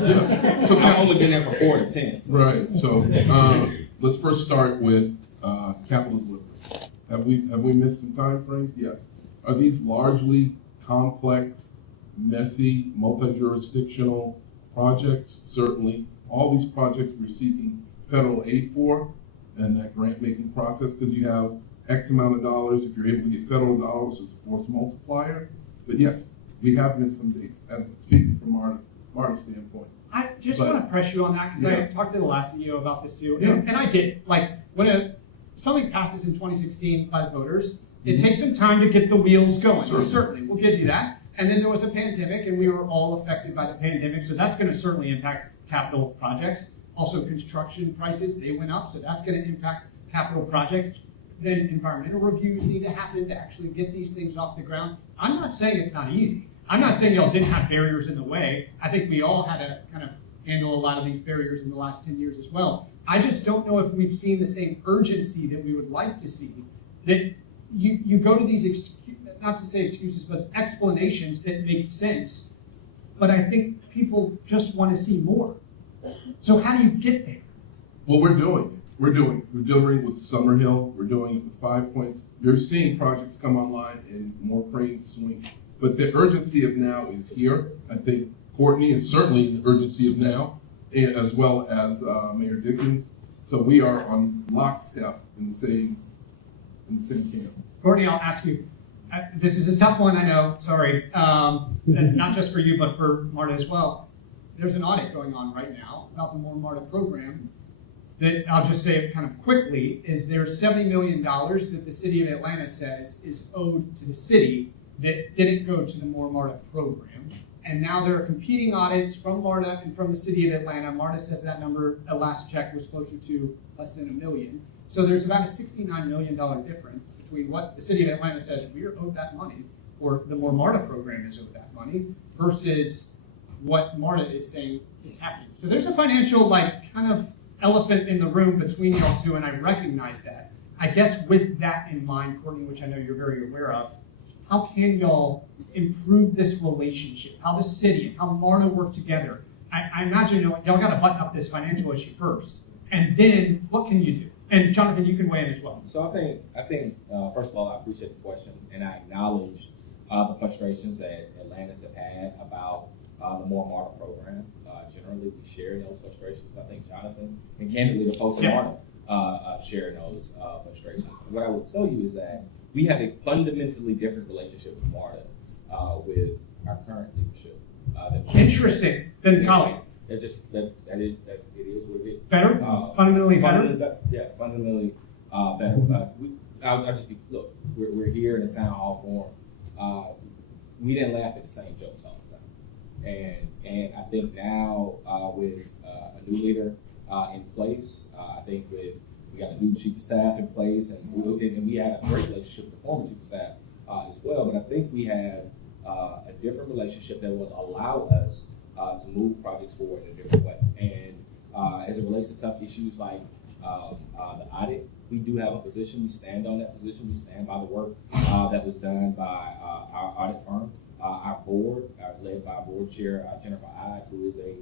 Yeah. So I've only been there for 4 to 10. So. Right. So let's first start with capital delivery. Have we missed some time frames? Yes. Are these largely complex, messy, multi-jurisdictional projects? Certainly. All these projects we're seeking federal aid for, and that grant-making process, because you have X amount of dollars. If you're able to get federal dollars, it's a force multiplier. But yes, we have missed some dates, and speaking from our standpoint. I just want to press you on that because I talked to the last CEO about this too. Yeah. And I get it. Like when something passes in 2016 by the voters, it takes some time to get the wheels going. Certainly, we'll give you that. And then there was a pandemic, and we were all affected by the pandemic, so that's going to certainly impact capital projects. Also, construction prices, they went up, so that's going to impact capital projects. Then environmental reviews need to happen to actually get these things off the ground. I'm not saying it's not easy. I'm not saying y'all didn't have barriers in the way. I think we all had to kind of handle a lot of these barriers in the last 10 years as well. I just don't know if we've seen the same urgency that we would like to see. That you go to these, not to say excuses, but explanations that make sense. But I think people just want to see more. So how do you get there? Well, we're doing it. We're delivering with Summerhill. We're doing it with 5 Points. You're seeing projects come online and more cranes swing. But the urgency of now is here. I think Courtney is certainly the urgency of now, as well as Mayor Dickens. So we are on lockstep in the same camp. Courtney, I'll ask you. This is a tough one, I know. Sorry, not just for you, but for MARTA as well. There's an audit going on right now about the More MARTA program. That I'll just say it kind of quickly is there's $70 million that the city of Atlanta says is owed to the city that didn't go to the More MARTA program. And now there are competing audits from MARTA and from the city of Atlanta. MARTA says that number, at last check, was closer to less than $1 million. So there's about a $69 million difference between what the city of Atlanta says we're owed that money, or the More MARTA program is owed that money, versus what MARTA is saying is happening. So there's a financial kind of elephant in the room between y'all two, and I recognize that. I guess with that in mind, Courtney, which I know you're very aware of, how can y'all improve this relationship? How the city and how MARTA work together? I imagine y'all got to button up this financial issue first, and then what can you do? And Jonathan, you can weigh in as well. So I think first of all, I appreciate the question, and I acknowledge the frustrations that Atlantis have had about the More MARTA program. Generally, we share those frustrations. I think Jonathan and candidly the folks at MARTA share those frustrations. What I will tell you is that we have a fundamentally different relationship with MARTA with our current leadership. Interesting than college. It is what it is. Better? Fundamentally better? Yeah, fundamentally better. I'll just be, look, we're here in the town hall forum. We didn't laugh at the same jokes all the time. And I think now with a new leader in place, I think we got a new chief of staff in place, and we had a great relationship with the former chief of staff as well. But I think we have a different relationship that will allow us to move projects forward in a different way. And as it relates to tough issues like the audit, we do have a position. We stand on that position. We stand by the work that was done by our audit firm. Our board, led by board chair Jennifer Ide, who is an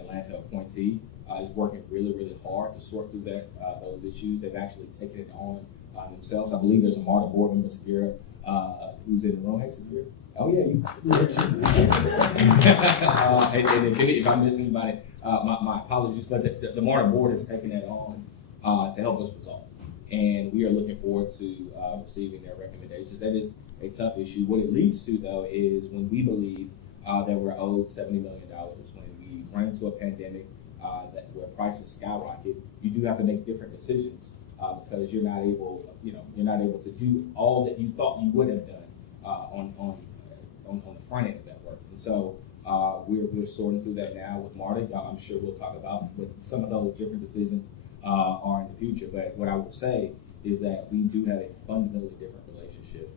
Atlanta appointee, is working really, really hard to sort through those issues. They've actually taken it on themselves. I believe there's a MARTA board member, Severa, who's in the room. Hey, Severa. Oh yeah, you. And if I missed anybody, my apologies. But the MARTA board has taken that on to help us resolve, and we are looking forward to receiving their recommendations. That is a tough issue. What it leads to, though, is when we believe that we're owed $70 million, when we run into a pandemic where prices skyrocket, you do have to make different decisions because you're not able to do all that you thought you would have done on the front end of that work. And so we're sorting through that now with MARTA. I'm sure we'll talk about what some of those different decisions are in the future. But what I would say is that we do have a fundamentally different relationship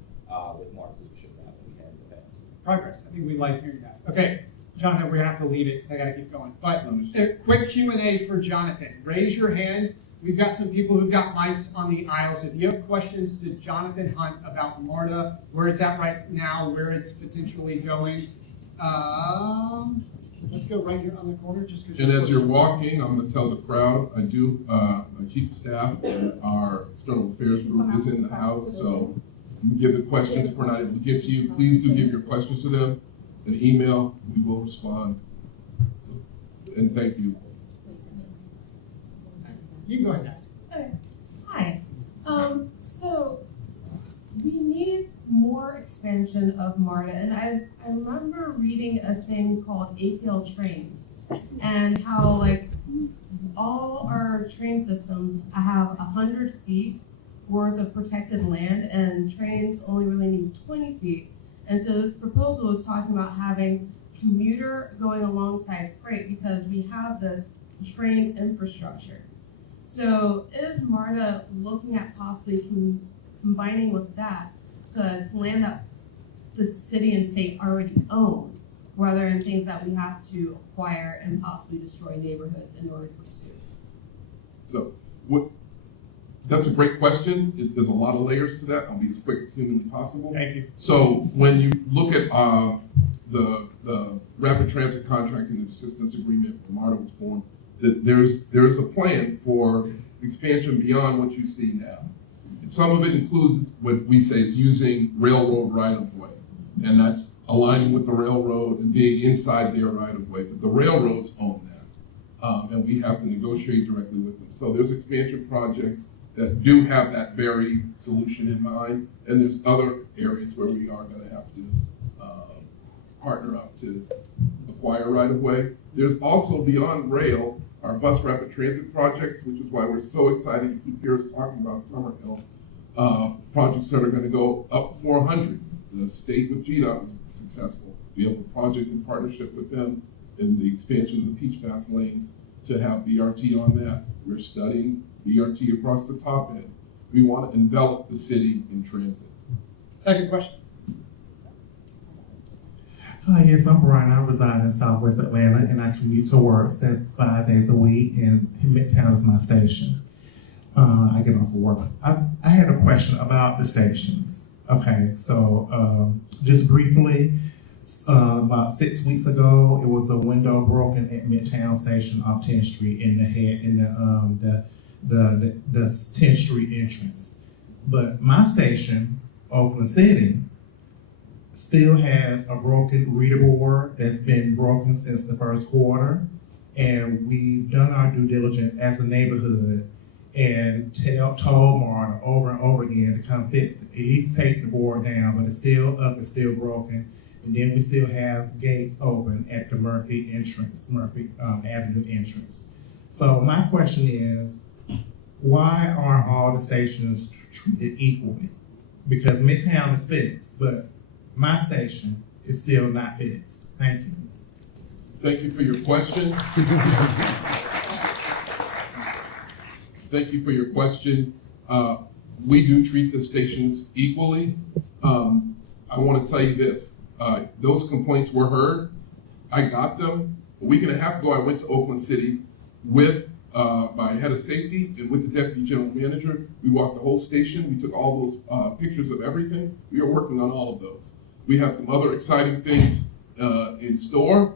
with MARTA's leadership now than we had in the past. Progress. I think we like hearing that. Okay, Jonathan, we're gonna have to leave it because I gotta keep going. But a quick Q&A for Jonathan. Raise your hand. We've got some people who've got mics on the aisles. If you have questions to Jonathan Hunt about MARTA, where it's at right now, where it's potentially going, let's go right here on the corner. And as you're walking, I'm going to tell the crowd, my chief of staff and our external affairs group is in the house, so you can give the questions. If we're not able to get to you, please do give your questions to them. An email, we will respond. And thank you. You can go ahead, guys. Okay. Hi. So we need more expansion of MARTA, and I remember reading a thing called ATL trains, and how like all our train systems have 100 feet worth of protected land, and trains only really need 20 feet. And so this proposal is talking about having commuter going alongside freight because we have this train infrastructure. So is MARTA looking at possibly combining with that so that it's land that the city and state already own, rather than things that we have to acquire and possibly destroy neighborhoods in order to pursue? So that's a great question. There's a lot of layers to that. I'll be as quick as humanly possible. Thank you. So when you look at the rapid transit contracting and assistance agreement when MARTA was formed, that there's a plan for expansion beyond what you see now. And some of it includes what we say is using railroad right-of-way, and that's aligning with the railroad and being inside their right-of-way. But the railroads own that, and we have to negotiate directly with them. So there's expansion projects that do have that very solution in mind, and there's other areas where we are going to have to partner up to acquire right-of-way. There's also beyond rail, our bus rapid transit projects, which is why we're so excited to keep hearing us talking about Summerhill, projects that are going to go up 400. The state with GDOT was successful. We have a project in partnership with them in the expansion of the Peach Pass lanes to have BRT on that. We're studying BRT across the top end. We want to envelop the city in transit. Second question. Hi, yes, I'm Brian. I reside in Southwest Atlanta, and I commute to work 5 days a week, and Midtown is my station. I get off of work. I had a question about the stations. Okay, so just briefly, about 6 weeks ago, it was a window broken at Midtown Station off 10th Street in the 10th Street entrance. But my station, Oakland City, still has a broken reader board that's been broken since the first quarter. And we've done our due diligence as a neighborhood and told Marta over and over again to come fix it. At least take the board down, but it's still up, it's still broken. And then we still have gates open at the Murphy Avenue entrance. So my question is, why aren't all the stations treated equally? Because Midtown is fixed, but my station is still not fixed. Thank you. Thank you for your question. Thank you for your question. We do treat the stations equally. I want to tell you this. Those complaints were heard. I got them. A week and a half ago, I went to Oakland City with my head of safety and with the deputy general manager. We walked the whole station. We took all those pictures of everything. We are working on all of those. We have some other exciting things in store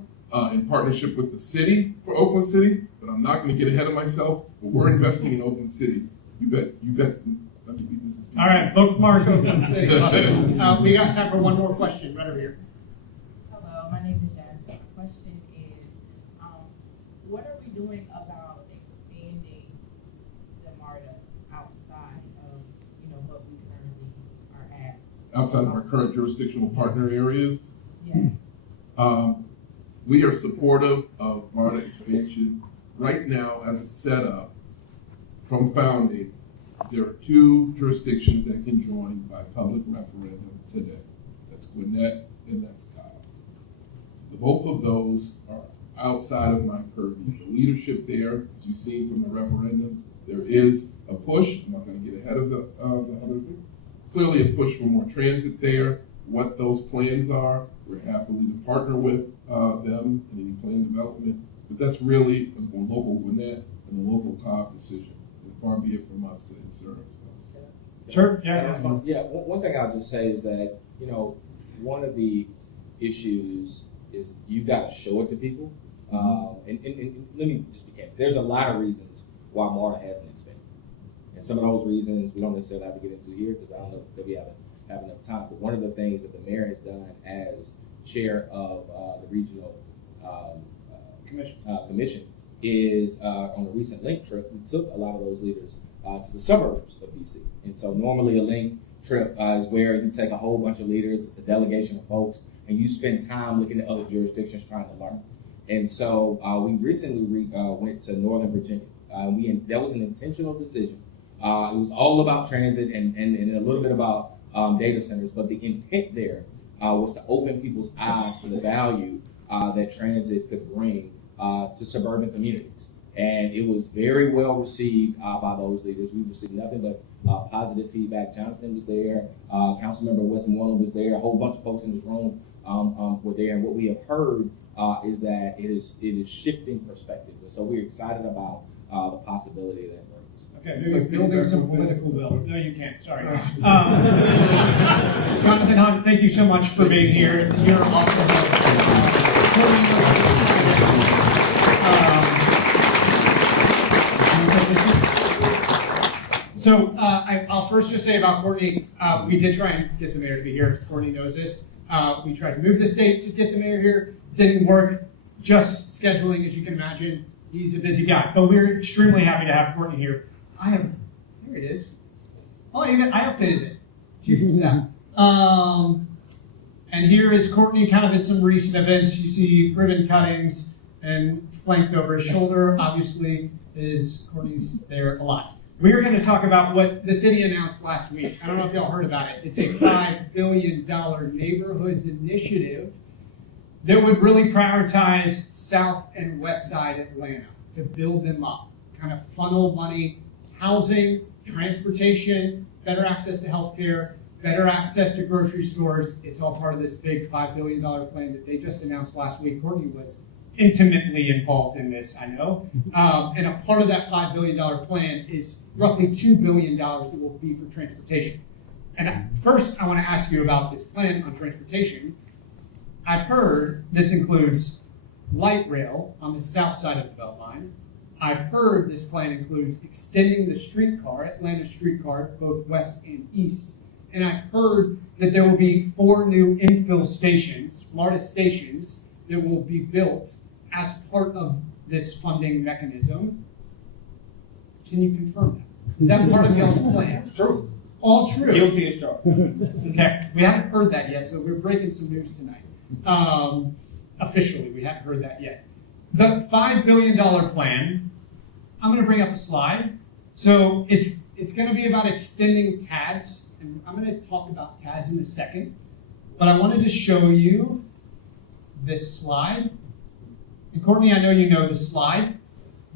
in partnership with the city for Oakland City, but I'm not going to get ahead of myself. But we're investing in Oakland City. You bet. All right, bookmark Oakland City. We got time for one more question right over here. Hello, my name is Jan. The question is, what are we doing about expanding the MARTA outside of what we currently are at? Outside of our current jurisdictional partner areas? Yeah. We are supportive of MARTA expansion. Right now, as it's set up, from founding, there are 2 jurisdictions that can join by public referendum today. That's Gwinnett and that's Kyle. Both of those are outside of my purview. The leadership there, as you've seen from the referendums, there is a push. I'm not going to get ahead of the other thing. Clearly a push for more transit there. What those plans are, we're happily to partner with them in any plan development. But that's really a local Gwinnett and a local Cobb decision. And far be it from us to insert ourselves. Sure. One thing I'll just say is that, one of the issues is you've got to show it to people. And let me just be candid. There's a lot of reasons why MARTA hasn't expanded. And some of those reasons we don't necessarily have to get into here because I don't know that we have enough time. But one of the things that the mayor has done as chair of the regional commission is on a recent link trip, we took a lot of those leaders to the suburbs of DC. And so normally a link trip is where you take a whole bunch of leaders, it's a delegation of folks, and you spend time looking at other jurisdictions trying to learn. And so we recently went to Northern Virginia. That was an intentional decision. It was all about transit and a little bit about data centers, but the intent there was to open people's eyes to the value that transit could bring to suburban communities. And it was very well received by those leaders. We received nothing but positive feedback. Jonathan was there, Councilmember Westmoreland was there, a whole bunch of folks in this room were there. And what we have heard is that it is shifting perspectives. And so we're excited about the possibility that brings. Okay, maybe building some political will. No, you can't. Sorry. Jonathan Hunt, thank you so much for being here. You're awesome. So I'll first just say about Courtney, we did try and get the mayor to be here. Courtney knows this. We tried to move this date to get the mayor here. Didn't work. Just scheduling, as you can imagine. He's a busy guy. But we're extremely happy to have Courtney here. There it is. Oh, I updated it. Yeah. And here is Courtney kind of at some recent events. You see ribbon cuttings and flanked over his shoulder. Obviously, Courtney's there a lot. We are going to talk about what the city announced last week. I don't know if y'all heard about it. It's a $5 billion neighborhoods initiative that would really prioritize South and West Side Atlanta to build them up, kind of funnel money, housing, transportation, better access to healthcare, better access to grocery stores. It's all part of this big $5 billion plan that they just announced last week. Courtney was intimately involved in this, I know. And a part of that $5 billion plan is roughly $2 billion that will be for transportation. And first, I want to ask you about this plan on transportation. I've heard this includes light rail on the south side of the Beltline. I've heard this plan includes extending the streetcar, Atlanta streetcar, both west and east. And I've heard that there will be 4 new infill stations, MARTA stations, that will be built as part of this funding mechanism. Can you confirm that? Is that part of y'all's plan? True. All true. Guilty as charged. Okay, we haven't heard that yet, so we're breaking some news tonight. Officially, we haven't heard that yet. The $5 billion plan, I'm going to bring up a slide. So it's going to be about extending TADS, and I'm going to talk about TADS in a second. But I wanted to show you this slide. And Courtney, I know you know this slide.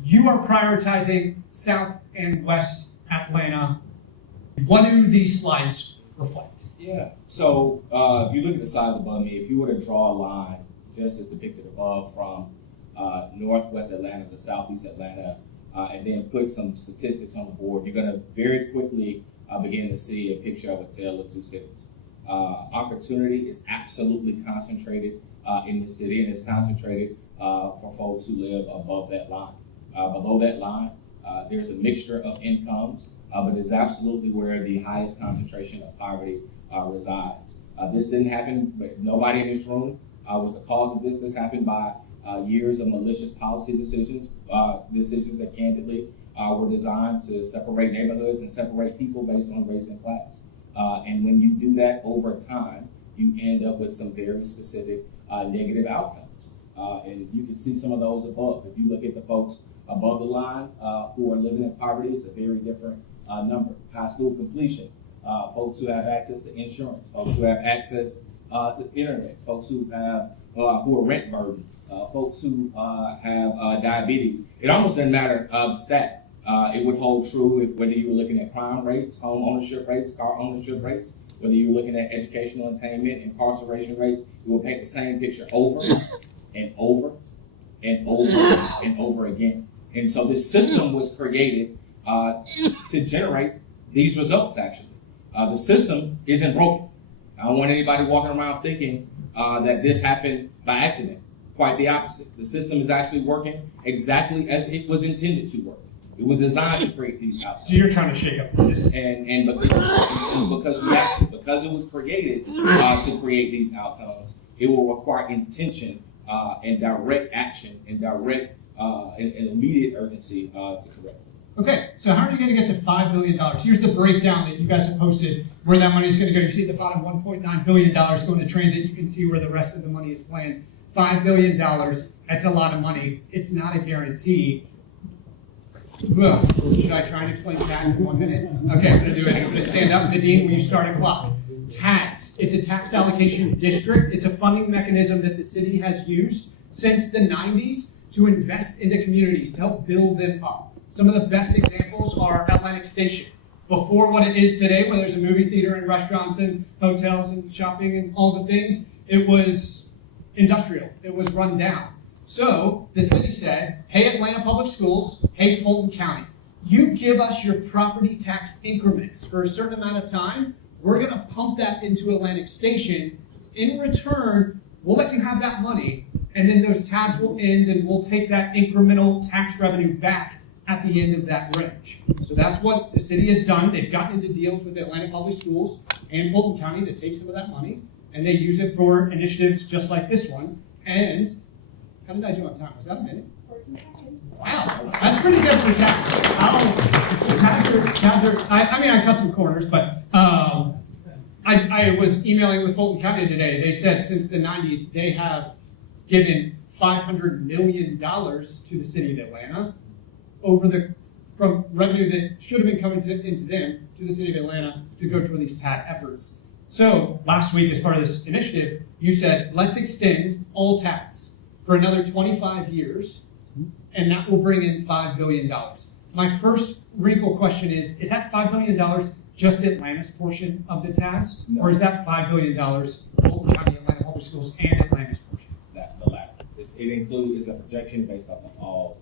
You are prioritizing South and West Atlanta. What do these slides reflect? Yeah. So if you look at the slides above me, if you were to draw a line, just as depicted above, from northwest Atlanta to southeast Atlanta, and then put some statistics on the board, you're going to very quickly begin to see a picture of a tale of two cities. Opportunity is absolutely concentrated in the city, and it's concentrated for folks who live above that line. Below that line, there's a mixture of incomes, but it's absolutely where the highest concentration of poverty resides. This didn't happen, but nobody in this room was the cause of this. This happened by years of malicious policy decisions that candidly were designed to separate neighborhoods and separate people based on race and class. And when you do that over time, you end up with some very specific negative outcomes. And you can see some of those above. If you look at the folks above the line who are living in poverty, it's a very different number. High school completion, folks who have access to insurance, folks who have access to internet, folks who have who are rent burdened, folks who have diabetes. It almost doesn't matter the stat. It would hold true whether you were looking at crime rates, home ownership rates, car ownership rates, whether you were looking at educational attainment, incarceration rates. It will paint the same picture over and over and over and over again. And so this system was created to generate these results, actually. The system isn't broken. I don't want anybody walking around thinking that this happened by accident. Quite the opposite. The system is actually working exactly as it was intended to work. It was designed to create these outcomes. So you're trying to shake up the system. And because we have to, because it was created to create these outcomes, it will require intention and direct action and direct and immediate urgency to correct. Okay, so how are you going to get to $5 billion? Here's the breakdown that you guys have posted where that money is going to go. You see at the bottom, $1.9 billion going to transit. You can see where the rest of the money is planned. $5 billion, that's a lot of money. It's not a guarantee. Ugh. Should I try and explain tax in 1 minute? Okay, I'm going to do it. I'm going to stand up. Nadine, will you start a clock? Tax. It's a tax allocation district. It's a funding mechanism that the city has used since the 90s to invest into communities, to help build them up. Some of the best examples are Atlantic Station. Before what it is today, where there's a movie theater and restaurants and hotels and shopping and all the things, it was industrial. It was run down. So the city said, hey, Atlanta Public Schools, hey, Fulton County, you give us your property tax increments for a certain amount of time. We're going to pump that into Atlantic Station. In return, we'll let you have that money, and then those tags will end, and we'll take that incremental tax revenue back at the end of that range. So that's what the city has done. They've gotten into deals with Atlanta Public Schools and Fulton County to take some of that money, and they use it for initiatives just like this one. And how did I do on time? Was that a minute? Wow, that's pretty good for tax. I mean, I cut some corners, but I was emailing with Fulton County today. They said since the 90s, they have given $500 million to the city of Atlanta from revenue that should have been coming into them, to the city of Atlanta, to go toward these TAD efforts. So last week, as part of this initiative, you said, let's extend all TADs for another 25 years, and that will bring in $5 billion. My first wrinkle question is that $5 billion just Atlanta's portion of the tax, No. or is that $5 billion Fulton County Atlanta Public Schools and Atlanta's portion? The latter. It's a projection based off of all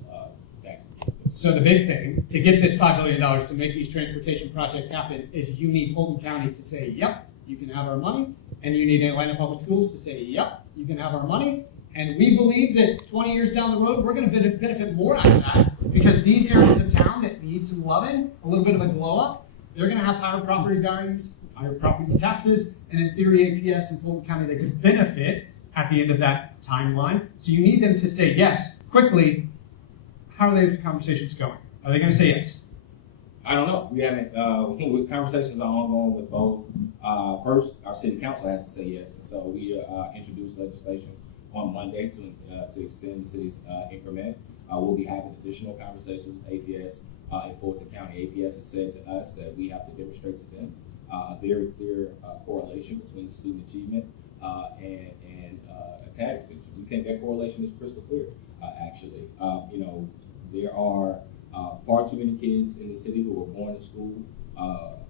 taxes. So the big thing, to get this $5 billion to make these transportation projects happen, is you need Fulton County to say, yep, you can have our money, and you need Atlanta Public Schools to say, yep, you can have our money. And we believe that 20 years down the road, we're going to benefit more out of that, because these areas of town that need some loving, a little bit of a glow up, they're going to have higher property values, higher property taxes, and in theory, APS and Fulton County, they could benefit at the end of that timeline. So you need them to say yes quickly. How are those conversations going? Are they going to say yes? I don't know. We haven't. Conversations are ongoing with both. First, our city council has to say yes, and so we introduced legislation on Monday to extend the city's increment. We'll be having additional conversations with APS in Fulton County. APS has said to us that we have to demonstrate to them a very clear correlation between student achievement and a TAG extension. We think that correlation is crystal clear. Actually, there are far too many kids in the city who are going to school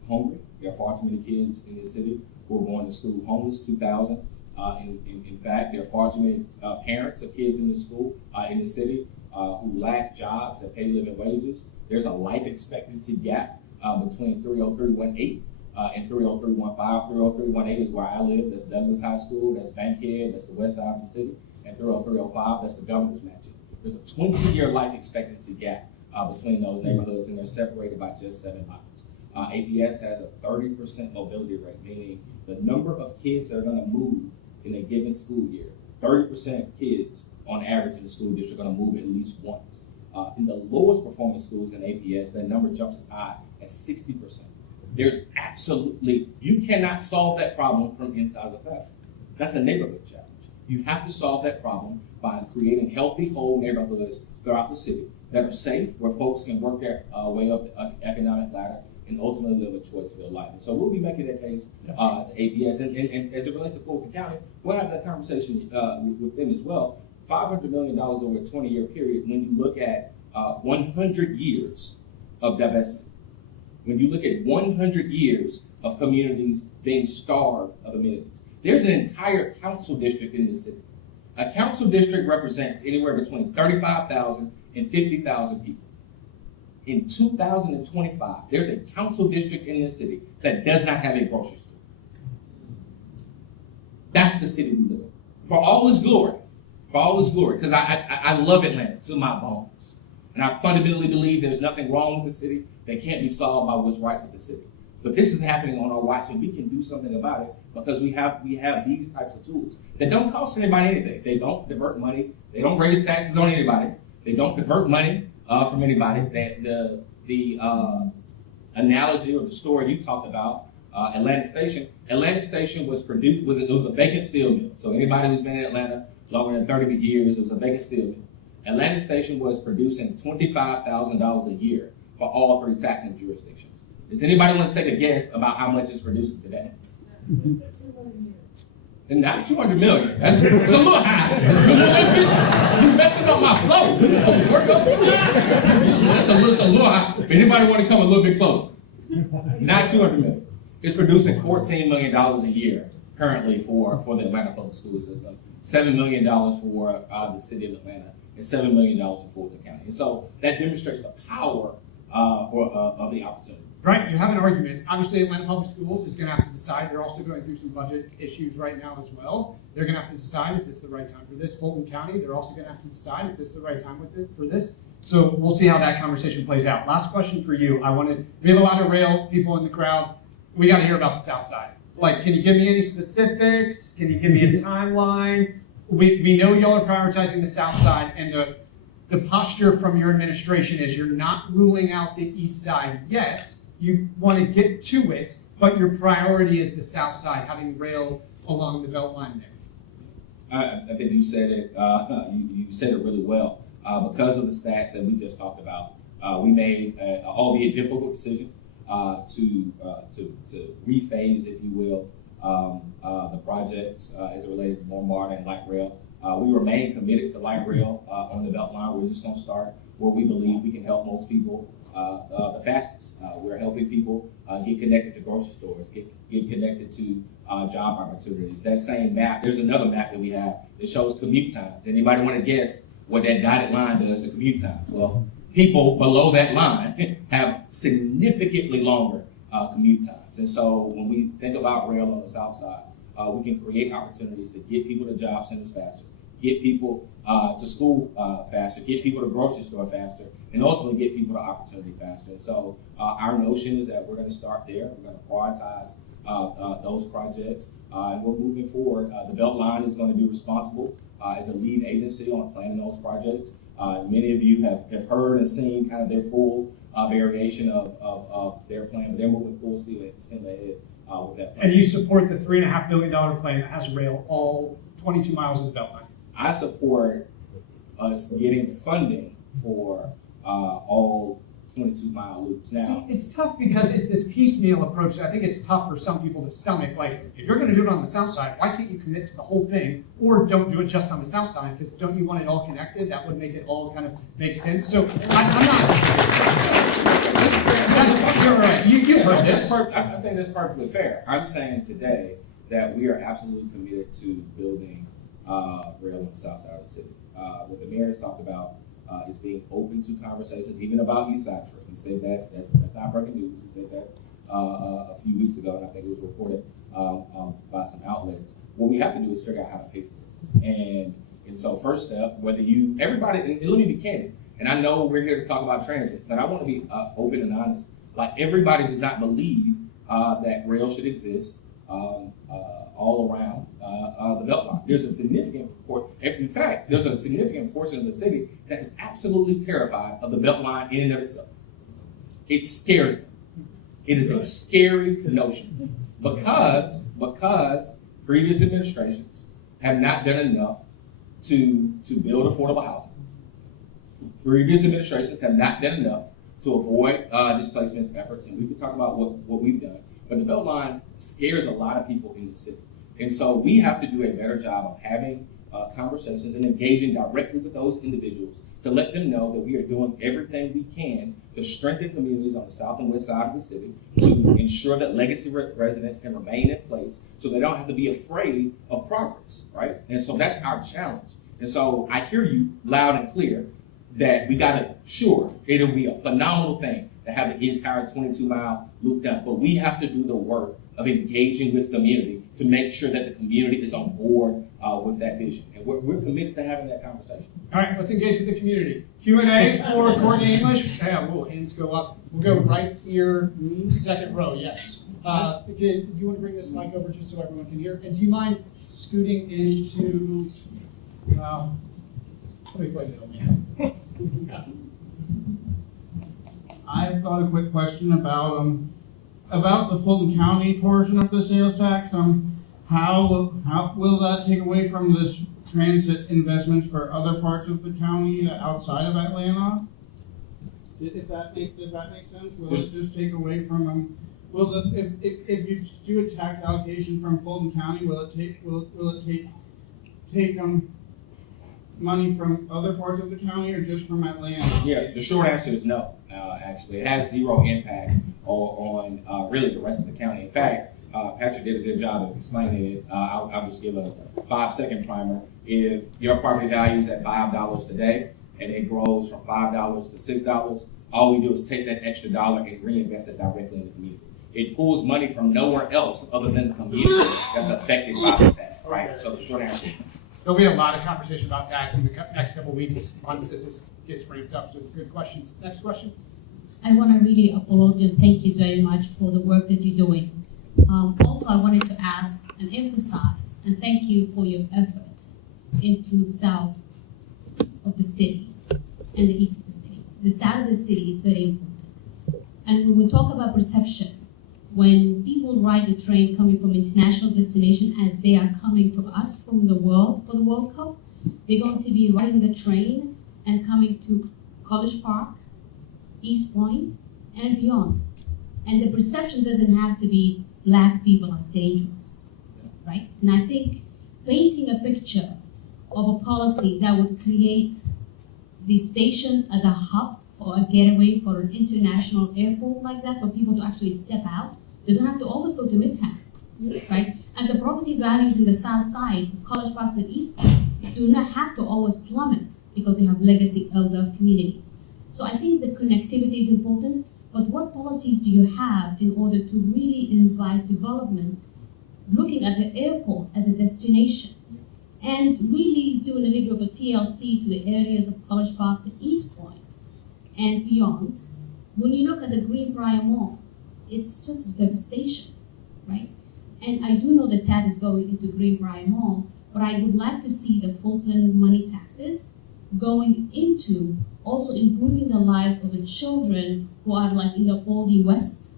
hungry. There are far too many kids in the city who are going to school homeless. 2,000. In fact, there are far too many parents of kids in the school in the city who lack jobs that pay living wages. There's a life expectancy gap between 30318 and 30315. 30318 is where I live. That's Douglas High School. That's Bankhead. That's the west side of the city. And 30305, that's the governor's mansion. There's a 20-year life expectancy gap between those neighborhoods, and they're separated by just 7 miles. APS has a 30% mobility rate, meaning the number of kids that are going to move in a given school year, 30% of kids on average in the school district are going to move at least once. In the lowest performing schools in APS, that number jumps as high as 60%. There's absolutely, you cannot solve that problem from inside the family. That's a neighborhood challenge. You have to solve that problem by creating healthy, whole neighborhoods throughout the city that are safe, where folks can work their way up the economic ladder and ultimately live a choice-filled life. And so we'll be making that case to APS. And as it relates to Fulton County, we'll have that conversation with them as well. $500 million over a 20-year period, when you look at 100 years of divestment, when you look at 100 years of communities being starved of amenities. There's an entire council district in this city. A council district represents anywhere between 35,000 and 50,000 people. In 2025, there's a council district in this city that does not have a grocery store. That's the city we live in. For all its glory, because I love Atlanta to my bones. And I fundamentally believe there's nothing wrong with the city that can't be solved by what's right with the city. But this is happening on our watch, and we can do something about it because we have these types of tools that don't cost anybody anything. They don't divert money. They don't raise taxes on anybody. They don't divert money from anybody. The analogy or the story you talked about, Atlantic Station was produced. It was a vacant steel mill. So anybody who's been in Atlanta longer than 30 years, it was a vacant steel mill. Atlantic Station was producing $25,000 a year for all 3 taxing jurisdictions. Does anybody want to take a guess about how much it's producing today? And not 200 million. That's a little high. You're messing up my flow. That's a little high. Anybody want to come a little bit closer? Not 200 million. It's producing $14 million a year currently for the Atlanta public school system, $7 million for the city of Atlanta, and $7 million for Fulton County. And so that demonstrates the power of the opportunity. Right, you have an argument. Obviously, Atlanta Public Schools is going to have to decide. They're also going through some budget issues right now as well. They're going to have to decide, is this the right time for this? Fulton County, they're also going to have to decide, is this the right time for this? So we'll see how that conversation plays out. Last question for you. We have a lot of rail people in the crowd. We got to hear about the South Side. Like, can you give me any specifics? Can you give me a timeline? We know y'all are prioritizing the South Side, and the posture from your administration is you're not ruling out the East Side yet. You want to get to it, but your priority is the South Side, having rail along the Beltline there. I think you said it. You said it really well. Because of the stats that we just talked about, we made, albeit difficult decision, to rephase, if you will, the projects as it related to more MARTA and light rail. We remain committed to light rail on the Beltline. We're just going to start where we believe we can help most people the fastest. We're helping people get connected to grocery stores, get connected to job opportunities. That same map, there's another map that we have that shows commute times. Anybody want to guess what that dotted line does to commute times? Well, people below that line have significantly longer commute times. And so when we think about rail on the south side, we can create opportunities to get people to job centers faster, get people to school faster, get people to grocery store faster, and ultimately get people to opportunity faster. And so our notion is that we're going to start there. We're going to prioritize those projects, and we're moving forward. The Beltline is going to be responsible as a lead agency on planning those projects. Many of you have heard and seen kind of their full variation of their plan, but they're moving full steam ahead with that plan. And you support the $3.5 billion plan that has rail all 22 miles of the Beltline? I support us getting funding for all 22-mile loops. Now, see, it's tough because it's this piecemeal approach. I think it's tough for some people to stomach. Like, if you're going to do it on the south side, why can't you commit to the whole thing, or don't do it just on the south side? Because don't you want it all connected? That would make it all kind of make sense. So I'm not. You're right. You've heard this. I think that's perfectly fair. I'm saying today that we are absolutely committed to building rail on the south side of the city. What the mayor has talked about is being open to conversations, even about East Side Trail. He said that's not breaking news. He said that a few weeks ago, and I think it was reported by some outlets. What we have to do is figure out how to pay for it. And so first step, everybody, and let me be candid, and I know we're here to talk about transit, but I want to be open and honest. Like, everybody does not believe that rail should exist all around the Beltline. There's a significant there's a significant portion of the city that is absolutely terrified of the Beltline in and of itself. It scares them. It is a scary notion because previous administrations have not done enough to build affordable housing. Previous administrations have not done enough to avoid displacement efforts, and we can talk about what we've done. But the Beltline scares a lot of people in the city. And so we have to do a better job of having conversations and engaging directly with those individuals to let them know that we are doing everything we can to strengthen communities on the south and west side of the city, to ensure that legacy residents can remain in place so they don't have to be afraid of progress, right? And so that's our challenge. And so I hear you loud and clear that we got to, sure, it'll be a phenomenal thing to have the entire 22-mile loop done, but we have to do the work of engaging with community to make sure that the community is on board with that vision. And we're committed to having that conversation. All right, let's engage with the community. Q&A for Courtney English. Hands go up. We'll go right here, second row, yes. Again, do you want to bring this mic over just so everyone can hear? And do you mind scooting into, let me play middleman. I've got a quick question about the Fulton County portion of the sales tax. How will that take away from the transit investments for other parts of the county outside of Atlanta? Does that make sense? Will it just take away from them? If you do a tax allocation from Fulton County, will it take money from other parts of the county or just from Atlanta? Yeah, the short answer is no. Actually, it has zero impact on really the rest of the county. In fact, Patrick did a good job of explaining it. I'll just give a 5-second primer. If your property value is at $5 today and it grows from $5 to $6, all we do is take that extra dollar and reinvest it directly in the community. It pulls money from nowhere else other than the community that's affected by the tax, right? So the short answer is there'll be a lot of conversation about tax in the next couple of weeks once this gets ramped up. So good questions. Next question. I want to really applaud and thank you very much for the work that you're doing. Also, I wanted to ask and emphasize and thank you for your effort into south of the city and the east of the city. The south of the city is very important. And when we talk about perception, when people ride the train coming from international destination as they are coming to us from the world for the World Cup, they're going to be riding the train and coming to College Park, East Point, and beyond. And the perception doesn't have to be black people are dangerous, right? And I think painting a picture of a policy that would create these stations as a hub for a getaway for an international airport like that, for people to actually step out. They don't have to always go to Midtown, right? And the property values in the south side, College Park and East Park, do not have to always plummet because they have legacy elder community. So I think the connectivity is important, but what policies do you have in order to really invite development, looking at the airport as a destination, and really doing a little bit of a TLC to the areas of College Park, the East Point, and beyond? When you look at the Greenbrier Mall, it's just devastation, right? And I do know that TAD is going into Greenbrier Mall, but I would like to see the Fulton money taxes going into also improving the lives of the children who are like in the Oldie West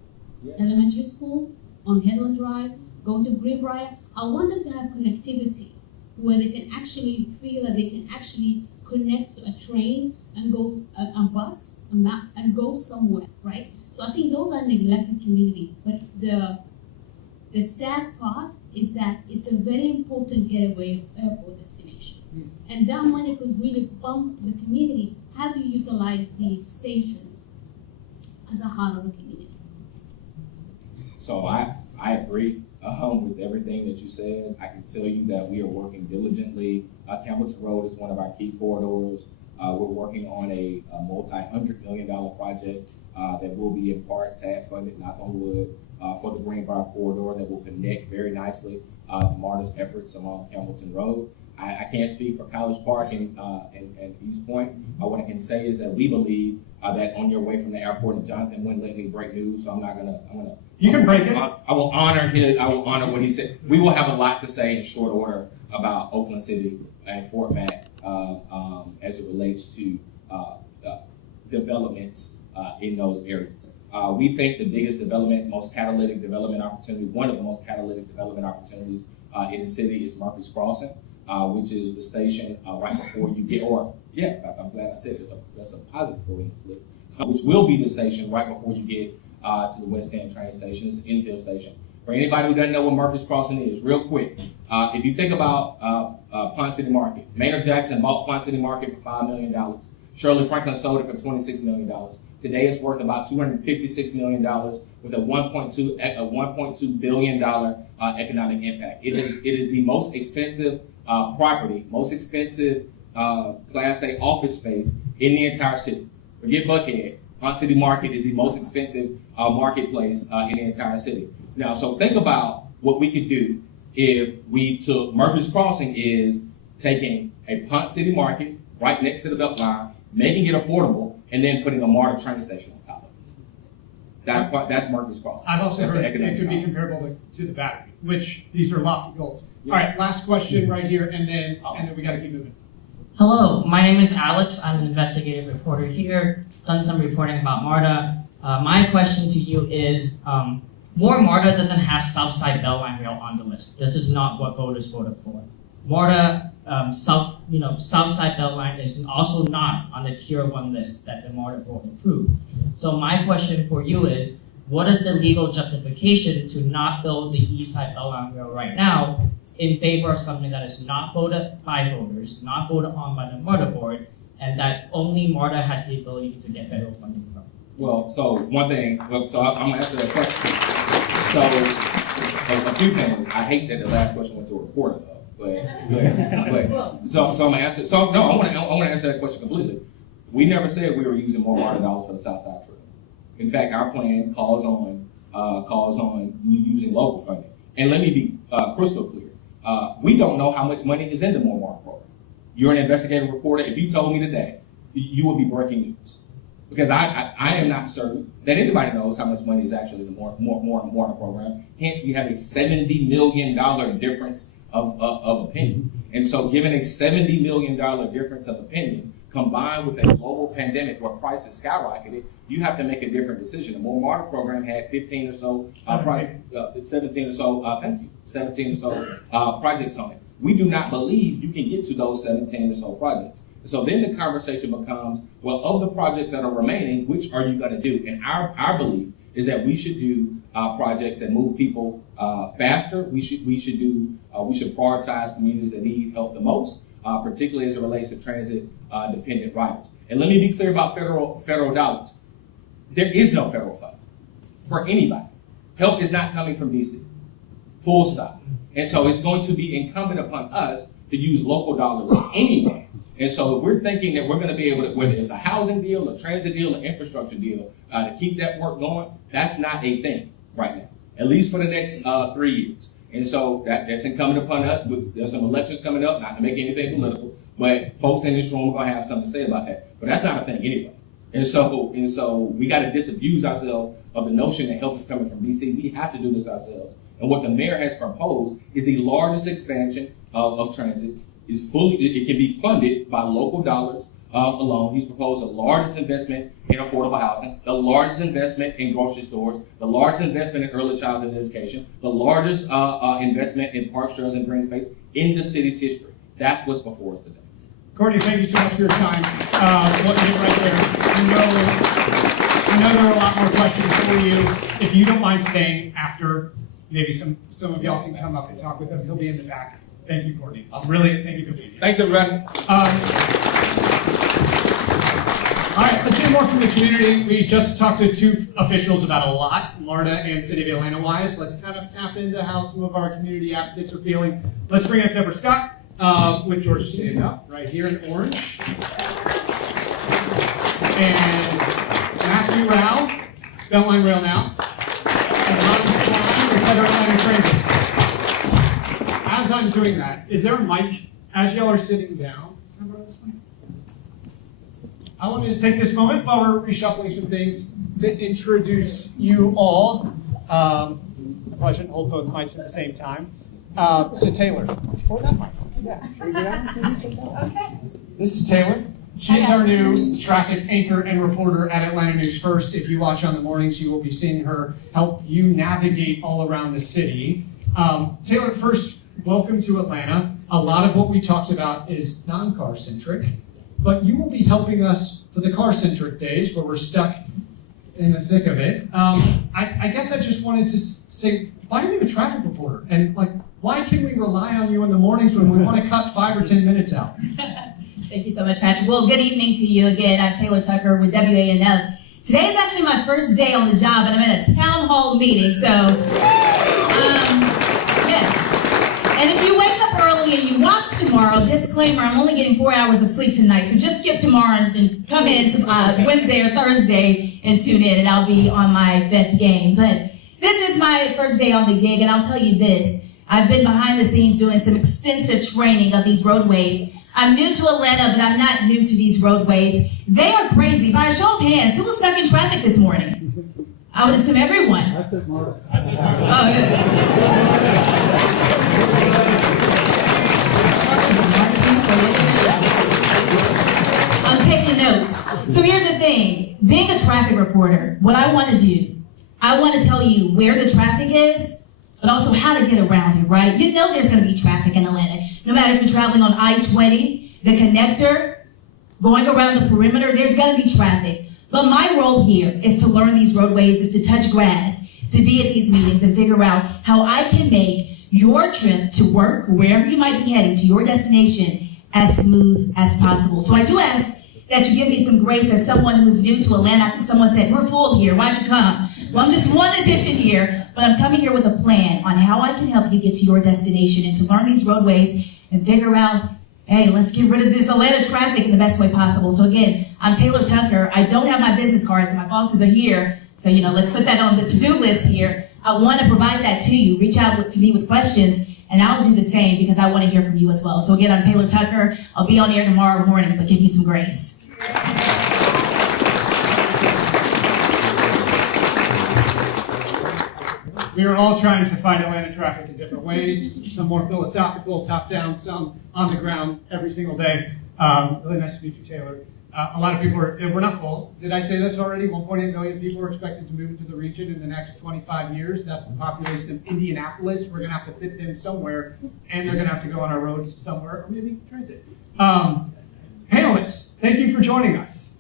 Elementary School on Headland Drive, going to Greenbrier. I want them to have connectivity where they can actually feel that they can actually connect to a train and go a bus, a map, and go somewhere, right? So I think those are neglected communities. But the sad part is that it's a very important getaway airport destination. And that money could really bump the community. How do you utilize the stations as a heart of the community? So I agree with everything that you said. I can tell you that we are working diligently. Campbellton Road is one of our key corridors. We're working on a multi-$100-million project that will be in part TAD funded, knock on wood, for the Greenbrier corridor that will connect very nicely to MARTA's efforts along Campbellton Road. I can't speak for College Park and East Point. What I can say is that we believe that on your way from the airport, and Jonathan wouldn't let me break news, so I'm gonna. You can break it. I will honor what he said. We will have a lot to say in short order about Oakland City and Fort Mac as it relates to developments in those areas. We think the biggest development, most catalytic development opportunity, one of the most catalytic development opportunities in the city is Murphy's Crossing, which is the station right before you get, I'm glad I said it. That's a positive for you, which will be the station right before you get to the West End train station. It's an infill station. For anybody who doesn't know what Murphy's Crossing is, real quick, if you think about Ponce City Market, Maynard Jackson bought Ponce City Market for $5 million. Shirley Franklin sold it for $26 million. Today it's worth about $256 million with a $1.2 billion economic impact. It is the most expensive property, most expensive Class A office space in the entire city. Forget Buckhead. Ponce City Market is the most expensive marketplace in the entire city. Now, so think about what we could do if we took Murphy's Crossing is taking a Ponce City Market right next to the Beltline, making it affordable, and then putting a MARTA train station on top of it. That's Murphy's Crossing. I've also That's heard the it economic could be model. comparable to the battery, which these are lofty goals. Yeah. All right, last question right here, and then we got to keep moving. Hello, my name is Alex. I'm an investigative reporter here. Done some reporting about MARTA. My question to you is, more MARTA doesn't have Southside Beltline Rail on the list. This is not what voters voted for. MARTA, Southside Beltline is also not on the Tier 1 list that the MARTA vote approved. So my question for you is, what is the legal justification to not build the East Side Beltline Rail right now in favor of something that is not voted by voters, not voted on by the MARTA board, and that only MARTA has the ability to get federal funding from? Well, so one thing, I'm gonna answer that question. So a few things. I hate that the last question went to a reporter though, but so I'm gonna answer. So no, I want to answer that question completely. We never said we were using more MARTA dollars for the Southside Trail. In fact, our plan calls on using local funding. And let me be crystal clear. We don't know how much money is in the More MARTA program. You're an investigative reporter. If you told me today, you would be breaking news. Because I am not certain that anybody knows how much money is actually in the More MARTA program. Hence, we have a $70 million difference of opinion. And so given a $70 million difference of opinion, combined with a global pandemic where prices skyrocketed, you have to make a different decision. The More MARTA program had 17 or so projects on it. We do not believe you can get to those 17 or so projects. So then the conversation becomes, well, of the projects that are remaining, which are you going to do? And our belief is that we should do projects that move people faster. We should prioritize communities that need help the most. particularly as it relates to transit dependent riders. And let me be clear about federal dollars. There is no federal fund for anybody. Help is not coming from DC. Full stop. And so it's going to be incumbent upon us to use local dollars anyway. And so if we're thinking that we're going to be able to, whether it's a housing deal, a transit deal, an infrastructure deal, to keep that work going, that's not a thing right now, at least for the next 3 years. And so that's incumbent upon us. There's some elections coming up, not to make anything political, but folks in this room are going to have something to say about that. But that's not a thing anyway. And so we got to disabuse ourselves of the notion that help is coming from DC. We have to do this ourselves. And what the mayor has proposed is the largest expansion of transit. It can be funded by local dollars alone. He's proposed the largest investment in affordable housing, the largest investment in grocery stores, the largest investment in early childhood education, the largest investment in park trails and green space in the city's history. That's what's before us today. Courtney, thank you so much for your time. What you did right there. I know there are a lot more questions for you. If you don't mind staying after, maybe some of y'all can come up and talk with him. He'll be in the back. Thank you, Courtney. Really, thank you for being here. Thanks, everybody. All right, let's hear more from the community. We just talked to two officials about a lot, MARTA and City of Atlanta-wise. Let's kind of tap into how some of our community advocates are feeling. Let's bring up Deborah Scott with Georgia Stand Up, right here in orange. And Matthew Rao, Beltline Rail Now. And Ron Stein with Federal Atlanta Transit. As I'm doing that, is there a mic as y'all are sitting down? I wanted to take this moment while we're reshuffling some things to introduce you all. I probably shouldn't hold both mics at the same time. To Taylor. Hold that mic. Yeah. Should we do that? Okay. This is Taylor. She's our new traffic anchor and reporter at Atlanta News First. If you watch on the mornings, you will be seeing her help you navigate all around the city. Taylor, first, welcome to Atlanta. A lot of what we talked about is non-car centric, but you will be helping us for the car centric days where we're stuck in the thick of it. I guess I just wanted to say, why are you a traffic reporter? And why can we rely on you in the mornings when we want to cut 5 or 10 minutes out? Thank you so much, Patrick. Well, good evening to you again. I'm Taylor Tucker with WANF. Today is actually my first day on the job, and I'm at a town hall meeting. So, yes. And if you wake up early and you watch tomorrow, disclaimer, I'm only getting 4 hours of sleep tonight. So just skip tomorrow and come in to Wednesday or Thursday and tune in, and I'll be on my best game. But this is my first day on the gig, and I'll tell you this. I've been behind the scenes doing some extensive training of these roadways. I'm new to Atlanta, but I'm not new to these roadways. They are crazy. By a show of hands, who was stuck in traffic this morning? I would assume everyone. That's it, Mark. Oh, yeah. I'm taking notes. So here's the thing. Being a traffic reporter, what I want to do, I want to tell you where the traffic is, but also how to get around it, right? You know there's going to be traffic in Atlanta. No matter if you're traveling on I-20, the connector, going around the perimeter, there's going to be traffic. But my role here is to learn these roadways, is to touch grass, to be at these meetings and figure out how I can make your trip to work, wherever you might be heading to your destination, as smooth as possible. So I do ask that you give me some grace as someone who is new to Atlanta. I think someone said, we're full here, why'd you come? Well, I'm just one addition here, but I'm coming here with a plan on how I can help you get to your destination and to learn these roadways and figure out, hey, let's get rid of this Atlanta traffic in the best way possible. So again, I'm Taylor Tucker. I don't have my business cards and my bosses are here. So, let's put that on the to-do list here. I want to provide that to you. Reach out to me with questions and I'll do the same because I want to hear from you as well. So again, I'm Taylor Tucker. I'll be on air tomorrow morning, but give me some grace. We are all trying to fight Atlanta traffic in different ways, some more philosophical, top-down, some on the ground every single day. Really nice to meet you, Taylor. A lot of people we're not full. Did I say this already? 1.8 million people are expected to move into the region in the next 25 years. That's the population of Indianapolis. We're going to have to fit them somewhere, and they're going to have to go on our roads somewhere, or maybe transit. Panelists, thank you for joining us.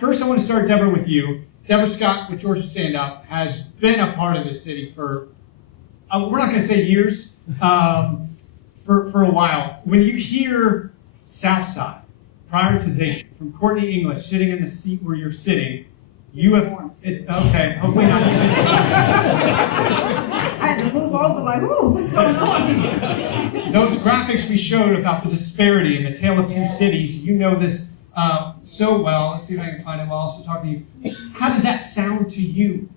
First, I want to start, Deborah, with you. Deborah Scott with Georgia Stand Up has been a part of this city for, we're not going to say years, for a while. When you hear South Side, prioritization, from Courtney English sitting in the seat where you're sitting, you have, okay, hopefully not. I had to move over like, ooh, what's going on? Those graphics we showed about the disparity in the tale of two cities, you know this so well. Let's see if I can find it while I'm also talking to you. How does that sound to you?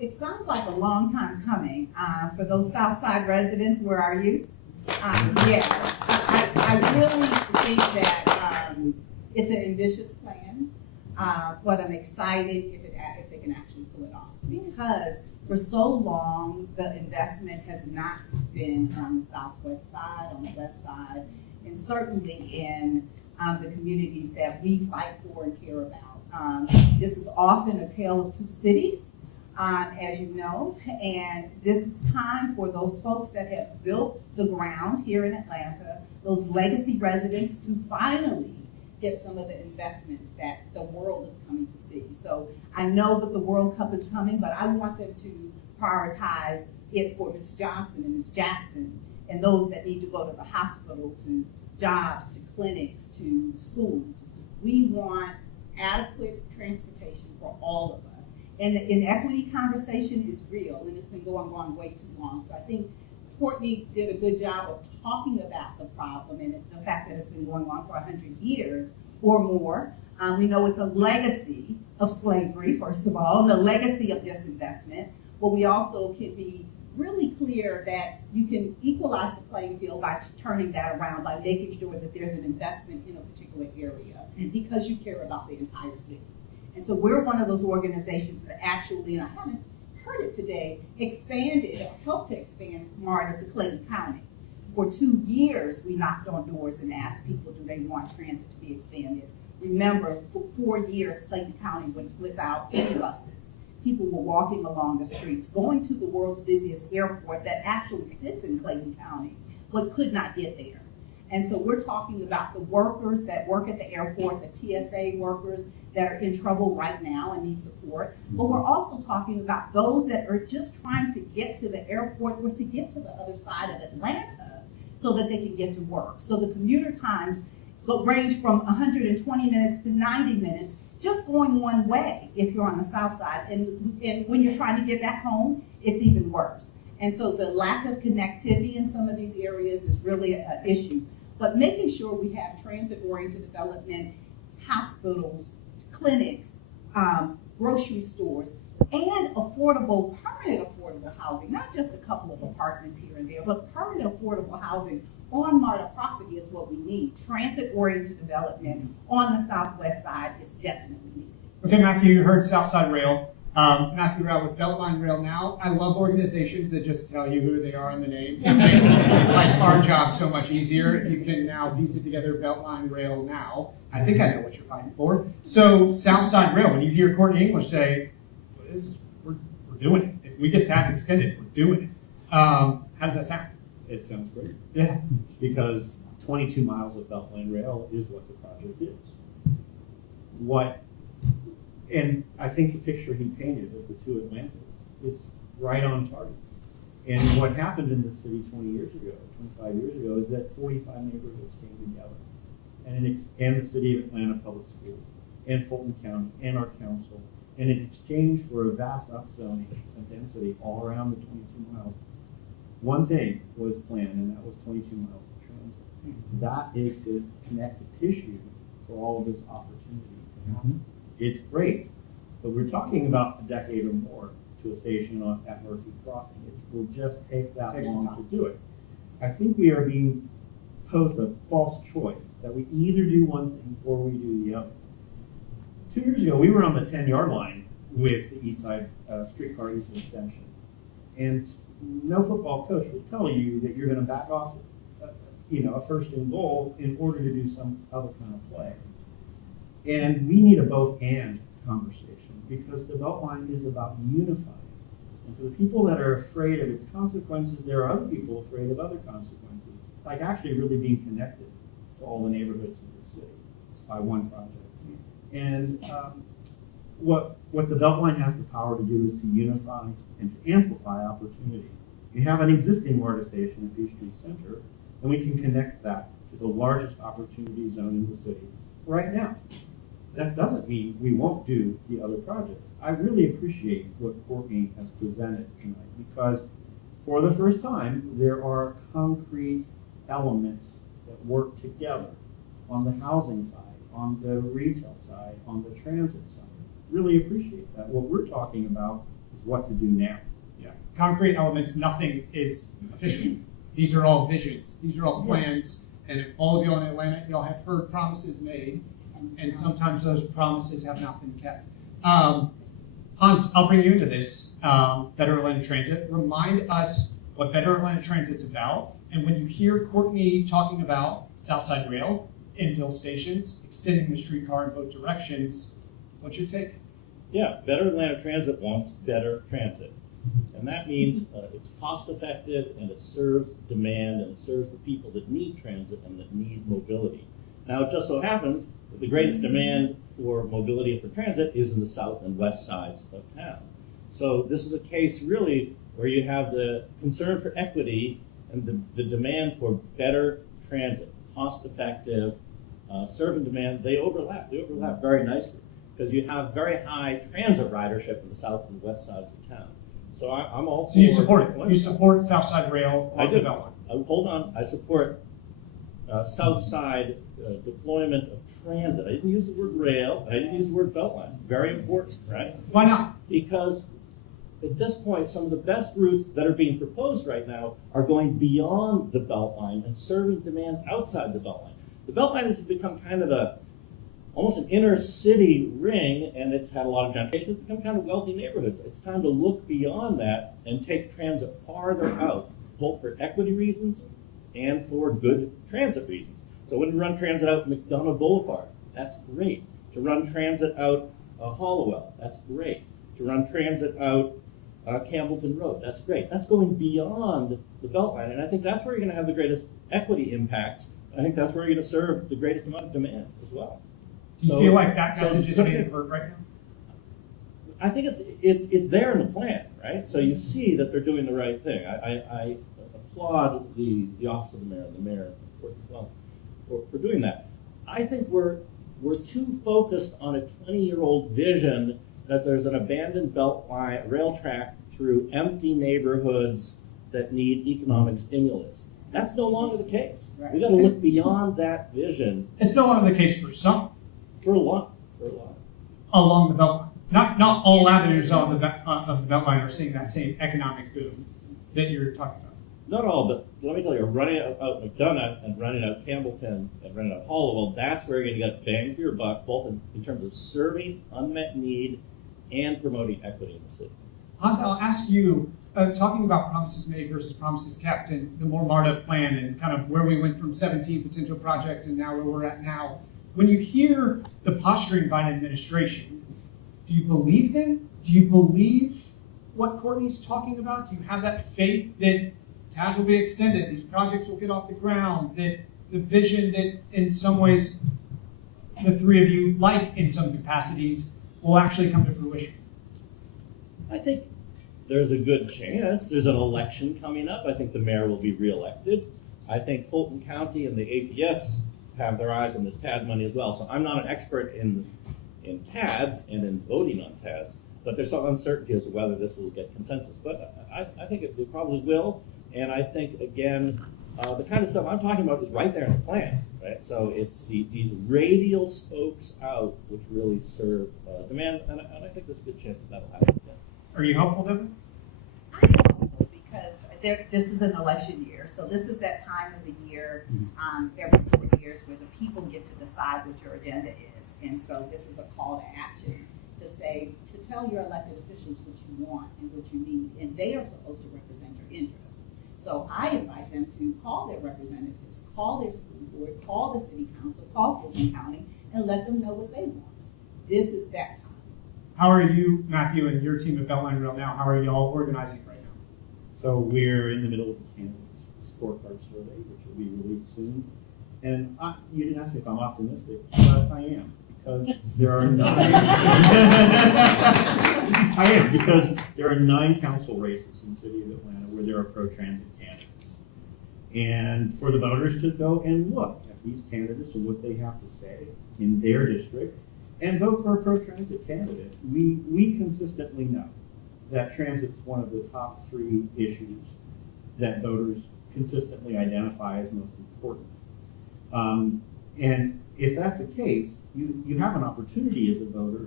It sounds like a long time coming. For those South Side residents, where are you? I really think that it's an ambitious plan, but I'm excited if they can actually pull it off. Because for so long, the investment has not been on the southwest side, on the west side, and certainly in the communities that we fight for and care about. This is often a tale of two cities, as you know, and this is time for those folks that have built the ground here in Atlanta, those legacy residents, to finally get some of the investments that the world is coming to see. So I know that the World Cup is coming, but I want them to prioritize it for Ms. Johnson and Ms. Jackson and those that need to go to the hospital, to jobs, to clinics, to schools. We want adequate transportation for all of us. And the inequity conversation is real, and it's been going on way too long. So I think Courtney did a good job of talking about the problem and the fact that it's been going on for 100 years or more. We know it's a legacy of slavery, first of all, and a legacy of disinvestment, but we also can be really clear that you can equalize the playing field by turning that around, by making sure that there's an investment in a particular area because you care about the entire city. And so we're one of those organizations that actually, and I haven't heard it today, expanded or helped to expand MARTA to Clayton County. For 2 years, we knocked on doors and asked people, do they want transit to be expanded? Remember, for 4 years, Clayton County went without any buses. People were walking along the streets, going to the world's busiest airport that actually sits in Clayton County, but could not get there. And so we're talking about the workers that work at the airport, the TSA workers that are in trouble right now and need support. But we're also talking about those that are just trying to get to the airport or to get to the other side of Atlanta so that they can get to work. So the commuter times range from 120 minutes to 90 minutes, just going one way if you're on the south side. And when you're trying to get back home, it's even worse. And so the lack of connectivity in some of these areas is really an issue. But making sure we have transit-oriented development, hospitals, clinics, grocery stores, and affordable, permanent affordable housing, not just a couple of apartments here and there, but permanent affordable housing on MARTA property is what we need. Transit-oriented development on the southwest side is definitely needed. Okay, Matthew, you heard Southside Rail. Matthew Rao with Beltline Rail Now. I love organizations that just tell you who they are in the name. It makes like our job so much easier if you can now piece it together, Beltline Rail Now. I think I know what you're fighting for. So Southside Rail, when you hear Courtney English say, we're doing it. If we get tax extended, we're doing it. How does that sound? It sounds great. Yeah. Because 22 miles of Beltline Rail is what the project is. And I think the picture he painted of the two Atlantas is right on target. And what happened in the city 20 years ago, 25 years ago, is that 45 neighborhoods came together. And the city of Atlanta Public Schools, and Fulton County, and our council, and in exchange for a vast upzoning and density all around the 22 miles, one thing was planned, and that was 22 miles of transit. That is the connective tissue for all of this opportunity to happen. It's great, but we're talking about a decade or more to a station at Murphy Crossing. It will just take that long to do it. I think we are being posed a false choice that we either do one thing or we do the other. 2 years ago, we were on the 10-yard line with the East Side Streetcar East Extension, and no football coach will tell you that you're going to back off, a first and goal in order to do some other kind of play. And we need a both-and conversation because the Beltline is about unifying. And for the people that are afraid of its consequences, there are other people afraid of other consequences, like actually really being connected to all the neighborhoods of the city by one project. And what the Beltline has the power to do is to unify and to amplify opportunity. You have an existing MARTA station at Peachtree Center, and we can connect that to the largest opportunity zone in the city right now. That doesn't mean we won't do the other projects. I really appreciate what Courtney has presented tonight, because for the first time, there are concrete elements that work together on the housing side, on the retail side, on the transit side. Really appreciate that. What we're talking about is what to do now. Yeah, concrete elements, nothing is official. These are all visions, these are all plans, and if all of you in Atlanta, y'all have heard promises made, and sometimes those promises have not been kept. Hans, I'll bring you into this. Better Atlanta Transit. Remind us what Better Atlanta Transit's about, and when you hear Courtney talking about Southside Rail, infill stations, extending the streetcar in both directions, what's your take? Yeah, Better Atlanta Transit wants better transit. And that means it's cost effective and it serves demand and it serves the people that need transit and that need mobility. Now, it just so happens that the greatest demand for mobility and for transit is in the south and west sides of town. So this is a case really where you have the concern for equity and the demand for better transit, cost effective, serve and demand. They overlap very nicely because you have very high transit ridership in the south and west sides of town. So I'm all for. So you support it? You support Southside Rail? I do. Hold on. I support South Side deployment of transit. I didn't use the word rail. I didn't use the word beltline. Very important, right? Why not? Because at this point, some of the best routes that are being proposed right now are going beyond the beltline and serving demand outside the beltline. The beltline has become kind of almost an inner city ring, and it's had a lot of gentrification. It's become kind of wealthy neighborhoods. It's time to look beyond that and take transit farther out, both for equity reasons and for good transit reasons. So when you run transit out McDonough Boulevard, that's great. To run transit out Hollowell, that's great. To run transit out Campbellton Road, that's great. That's going beyond the Beltline, and I think that's where you're going to have the greatest equity impacts. I think that's where you're going to serve the greatest amount of demand as well. Do you feel like that message is being heard right now? I think it's there in the plan, right? So you see that they're doing the right thing. I applaud the Office of the Mayor and the Mayor, of course, as well, for doing that. I think we're too focused on a 20-year-old vision that there's an abandoned beltline rail track through empty neighborhoods that need economic stimulus. That's no longer the case. Right. We got to look beyond that vision. It's no longer the case for some. For a lot. Along the beltline. Not all avenues of the beltline are seeing that same economic boom that you're talking about. Not all, but let me tell you, running out McDonough and running out Campbellton and running out Hollowell, that's where you're going to get bang for your buck, both in terms of serving unmet need and promoting equity in the city. Hans, I'll ask you, talking about promises made versus promises kept and the more MARTA plan and kind of where we went from 17 potential projects and now where we're at now. When you hear the posturing by an administration, do you believe them? Do you believe what Courtney's talking about? Do you have that faith that TAS will be extended, these projects will get off the ground, that the vision that in some ways the three of you like in some capacities will actually come to fruition? I think there's a good chance. There's an election coming up. I think the mayor will be reelected. I think Fulton County and the APS have their eyes on this TAD money as well. So I'm not an expert in TADs and in voting on TADs, but there's some uncertainty as to whether this will get consensus. But I think it probably will. And I think, again, the kind of stuff I'm talking about is right there in the plan, right? So it's these radial spokes out which really serve demand, and I think there's a good chance that that'll happen. Yeah. Are you hopeful, Devin? I'm hopeful because this is an election year, so this is that time of the year every 4 years where the people get to decide what your agenda is, and so this is a call to action to tell your elected officials what you want and what you need, and they are supposed to represent your interests. So I invite them to call their representatives, call their school board, call the city council, call Fulton County, and let them know what they want. This is that time. How are you, Matthew, and your team at Beltline Rail now? How are you all organizing right now? So we're in the middle of the candidates scorecard survey, which will be released soon. And you didn't ask me if I'm optimistic, but I am, because there are 9. I am, because there are 9 council races in the city of Atlanta. where there are pro-transit candidates. And for the voters to go and look at these candidates and what they have to say in their district and vote for a pro-transit candidate. We consistently know that transit's one of the top 3 issues that voters consistently identify as most important. And if that's the case, you have an opportunity as a voter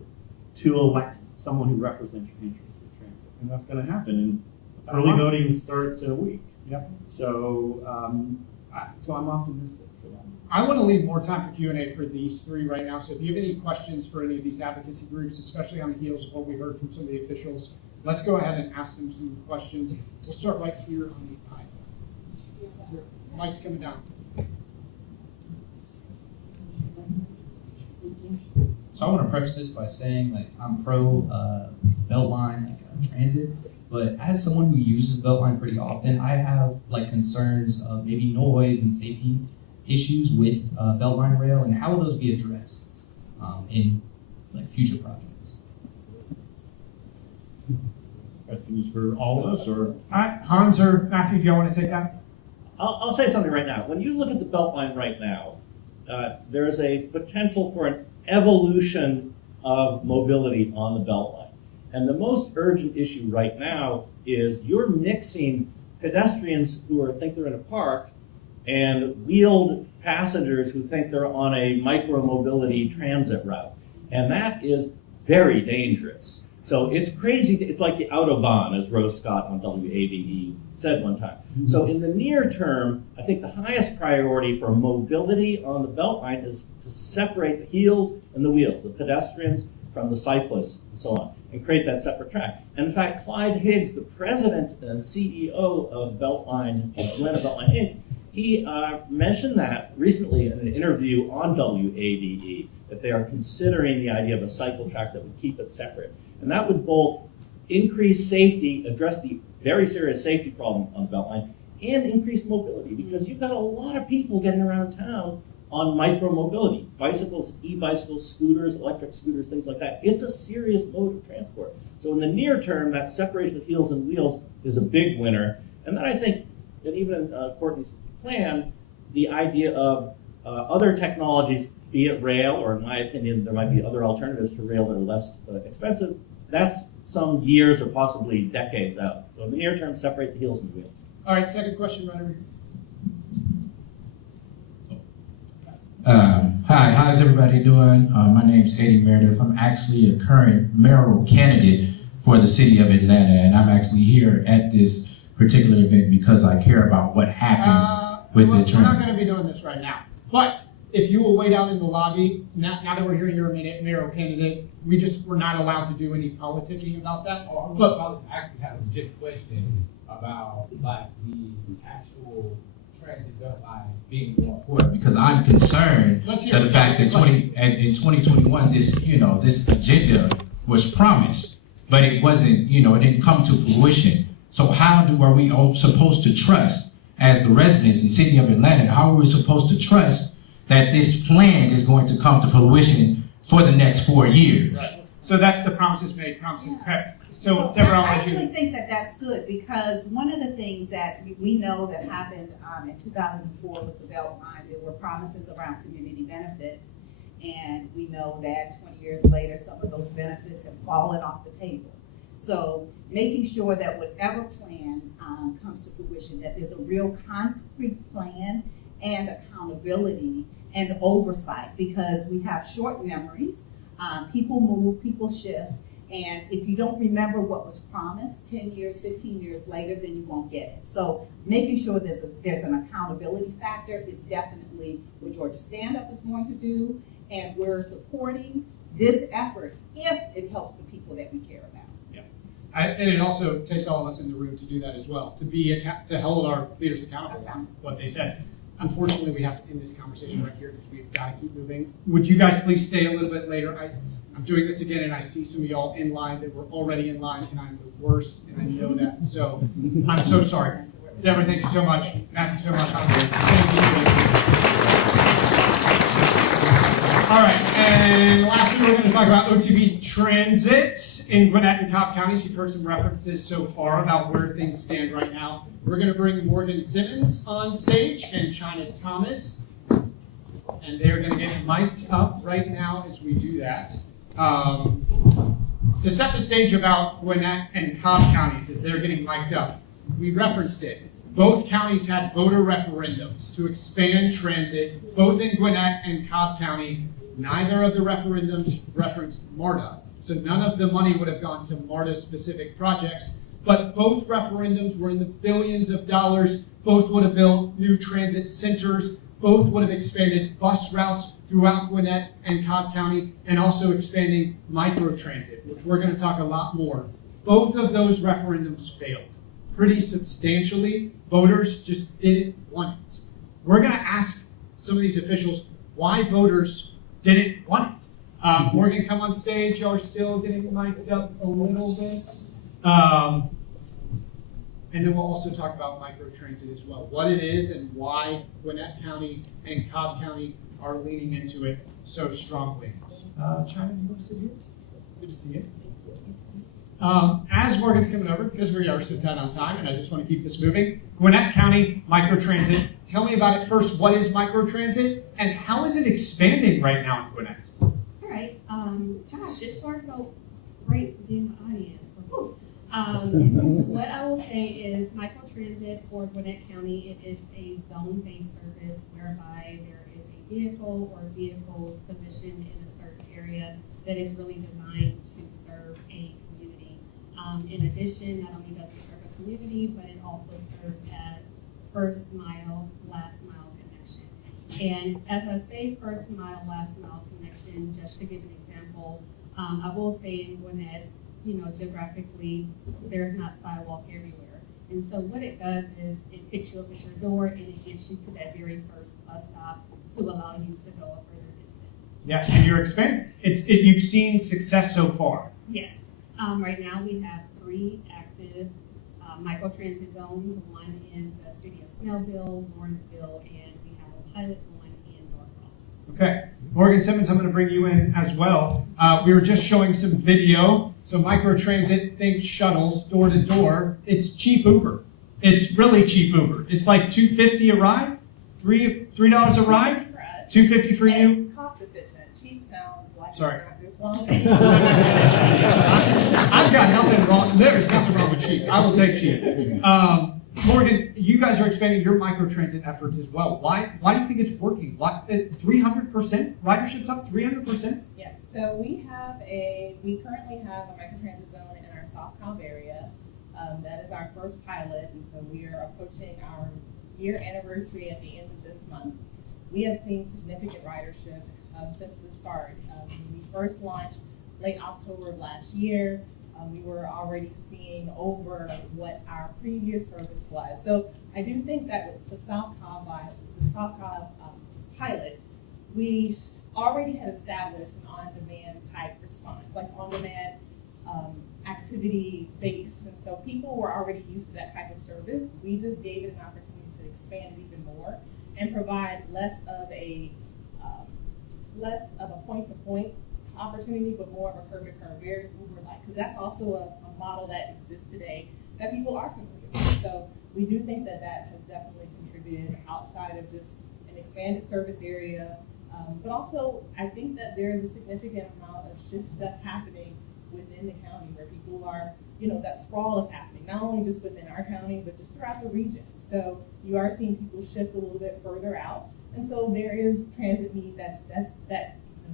to elect someone who represents your interests in transit. And that's going to happen. And early voting starts in a week. Yep. So, so I'm optimistic for that. I want to leave more time for Q&A for these 3 right now. So if you have any questions for any of these advocacy groups, especially on the heels of what we heard from some of the officials, let's go ahead and ask them some questions. We'll start right here on the aisle. So, Mike's coming down. So I want to preface this by saying, like, I'm pro Beltline, transit, but as someone who uses Beltline pretty often, I have like concerns of maybe noise and safety issues with Beltline rail, and how will those be addressed in like future projects? Questions for all of us, or Hans or Matthew, do you want to take that? I'll say something right now. When you look at the Beltline right now, there is a potential for an evolution of mobility on the Beltline. And the most urgent issue right now is you're mixing pedestrians who think they're in a park and wheeled passengers who think they're on a micro-mobility transit route. And that is very dangerous. So it's crazy. It's like the Autobahn, as Rose Scott on WAVE said one time. So in the near term, I think the highest priority for mobility on the Beltline is to separate the heels and the wheels, the pedestrians from the cyclists and so on, and create that separate track. And in fact, Clyde Higgs, the president and CEO of Beltline, Atlanta Beltline Inc., he mentioned that recently in an interview on WAVE, that they are considering the idea of a cycle track that would keep it separate. And that would both increase safety, address the very serious safety problem on the Beltline, and increase mobility, because you've got a lot of people getting around town on micro-mobility, bicycles, e-bicycles, scooters, electric scooters, things like that. It's a serious mode of transport. So in the near term, that separation of heels and wheels is a big winner. And then I think that even in Courtney's plan, the idea of other technologies, be it rail, or in my opinion, there might be other alternatives to rail that are less expensive, that's some years or possibly decades out. So in the near term, separate the heels and the wheels. All right, second question right over here. Hi, how's everybody doing? My name's Eddie Meredith. I'm actually a current mayoral candidate for the city of Atlanta, and I'm actually here at this particular event because I care about what happens with the transit. We're not going to be doing this right now, but if you will wait out in the lobby, now that we're hearing you're a mayoral candidate, we're not allowed to do any politicking about that. But I actually have a legit question about like the actual transit Beltline being more important, because I'm concerned that the fact that in 2021 this agenda was promised, but it wasn't, it didn't come to fruition. So how are we all supposed to trust, as the residents in the city of Atlanta, how are we supposed to trust that this plan is going to come to fruition for the next 4 years? Right. So that's the promises made, promises kept. So I actually think that that's good, because one of the things that we know that happened in 2004 with the Beltline, there were promises around community benefits, and we know that 20 years later, some of those benefits have fallen off the table. So making sure that whatever plan comes to fruition, that there's a real concrete plan and accountability and oversight, because we have short memories. People move, people shift, and if you don't remember what was promised 10 years, 15 years later, then you won't get it. So making sure there's an accountability factor is definitely what Georgia Stand Up is going to do, and we're supporting this effort if it helps the people that we care about. And it also takes all of us in the room to do that as well, to hold our leaders accountable for what they said. Unfortunately, we have to end this conversation right here because we've got to keep moving. Would you guys please stay a little bit later? I'm doing this again, and I see some of y'all in line that were already in line, and I'm the worst, and I know that. So I'm so sorry. Deborah, thank you so much. Matthew, so much. Thank you. All right, and lastly, we're going to talk about OTB transit in Gwinnett and Cobb counties. You've heard some references so far about where things stand right now. We're going to bring Morgan Simmons on stage and China Thomas, and they're going to get mic'd up right now as we do that. To set the stage about Gwinnett and Cobb counties as they're getting mic'd up, we referenced it. Both counties had voter referendums to expand transit, both in Gwinnett and Cobb County. Neither of the referendums referenced MARTA, so none of the money would have gone to MARTA-specific projects, but both referendums were in the billions of dollars. Both would have built new transit centers. Both would have expanded bus routes throughout Gwinnett and Cobb County, and also expanding microtransit, which we're going to talk a lot more. Both of those referendums failed pretty substantially. Voters just didn't want it. We're going to ask some of these officials why voters didn't want it. Morgan, come on stage. Y'all are still getting mic'd up a little bit. And then we'll also talk about microtransit as well, what it is and why Gwinnett County and Cobb County are leaning into it so strongly. China, you want to sit here? Good to see you. As Morgan's coming over, because we are so tight on time, and I just want to keep this moving, Gwinnett County microtransit. Tell me about it first. What is microtransit, and how is it expanding right now in Gwinnett? All right. Gosh, this sure felt great to be in the audience. What I will say is microtransit for Gwinnett County, it is a zone-based service whereby there is a vehicle or vehicles positioned in a certain area that is really designed to serve a community. In addition, not only does it serve a community, but it also serves as first mile, last mile connection. And as I say first mile, last mile connection, just to give an example, I will say in Gwinnett, geographically, there's not sidewalk everywhere. And so what it does is it picks you up at your door and it gets you to that very first bus stop to allow you to go a further distance. Yeah, and you're expanding. You've seen success so far. Yes. Right now we have 3 active microtransit zones, one in the city of Snellville, Lawrenceville, and we have a pilot one in Norcross. Okay. Morgan Simmons, I'm going to bring you in as well. We were just showing some video. So microtransit, think shuttles, door to door. It's cheap Uber. It's really cheap Uber. It's like $2.50 a ride, $3 a ride, $2.50 for you. Cost efficient. Cheap sounds like Sorry. it's not good. I've got nothing wrong. There's nothing wrong with cheap. I will take cheap. Morgan, you guys are expanding your microtransit efforts as well. Why do you think it's working? Why 300% ridership's up 300%? Yes. So we currently have a microtransit zone in our South Cobb area. That is our first pilot, and so we are approaching our year anniversary at the end of this month. We have seen significant ridership since the start. When we first launched late October of last year, we were already seeing over what our previous service was. So I do think that with the South Cobb pilot, we already had established an on-demand type response, like on-demand activity base. And so people were already used to that type of service. We just gave it an opportunity to expand it even more and provide less of a point-to-point opportunity, but more of a curb-to-curb, very Uber-like, because that's also a model that exists today that people are familiar with. So we do think that that has definitely contributed outside of just an expanded service area. But also, I think that there is a significant amount of shifts that's happening within the county where people are, that sprawl is happening, not only just within our county, but just throughout the region. So you are seeing people shift a little bit further out. And so there is transit need that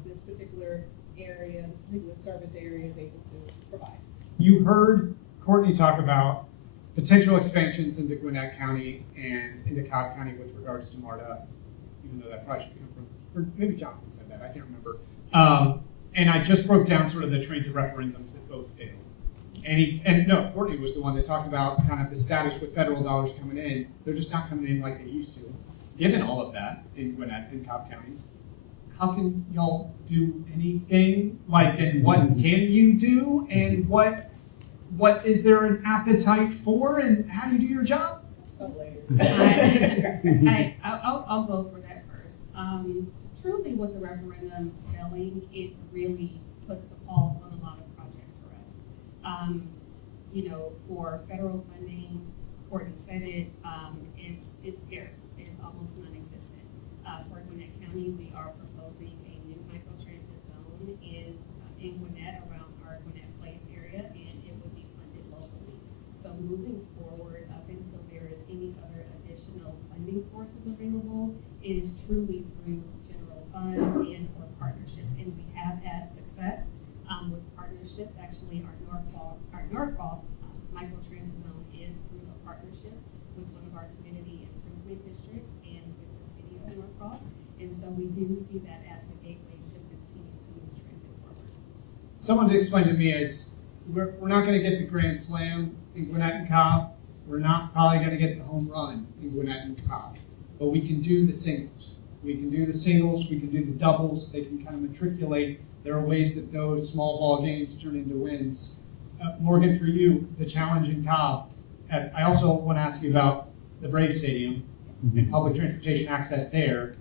this particular area, this particular service area is able to provide. You heard Courtney talk about potential expansions into Gwinnett County and into Cobb County with regards to MARTA, even though that probably should come from, or maybe Jonathan said that, I can't remember. And I just broke down sort of the transit referendums that both failed. Courtney was the one that talked about kind of the status with federal dollars coming in. They're just not coming in like they used to. Given all of that in Gwinnett and Cobb counties, how can y'all do anything? And what can you do? And what is there an appetite for? And how do you do your job? I'll go for that first. Truly, with the referendum failing, it really puts a pause on a lot of projects for us. For federal funding, Courtney said it, it's scarce. It's almost non-existent. For Gwinnett County, we are proposing a new microtransit zone in Gwinnett around our Gwinnett Place area, and it would be funded locally. So moving forward, up until there is any other additional funding sources available, it is truly through general funds and or partnerships. And we have had success with partnerships. Actually, our North Cross microtransit zone is through a partnership with one of our community improvement districts and with the city of North Cross. And so we do see that as a gateway to continue to move transit forward. Someone explained to me is we're not going to get the grand slam in Gwinnett and Cobb. We're not probably going to get the home run in Gwinnett and Cobb, but we can do the singles. We can do the singles. We can do the doubles. They can kind of matriculate. There are ways that those small ball games turn into wins. Morgan, for you, the challenge in Cobb. I also want to ask you about the Brave Stadium and public transportation access there.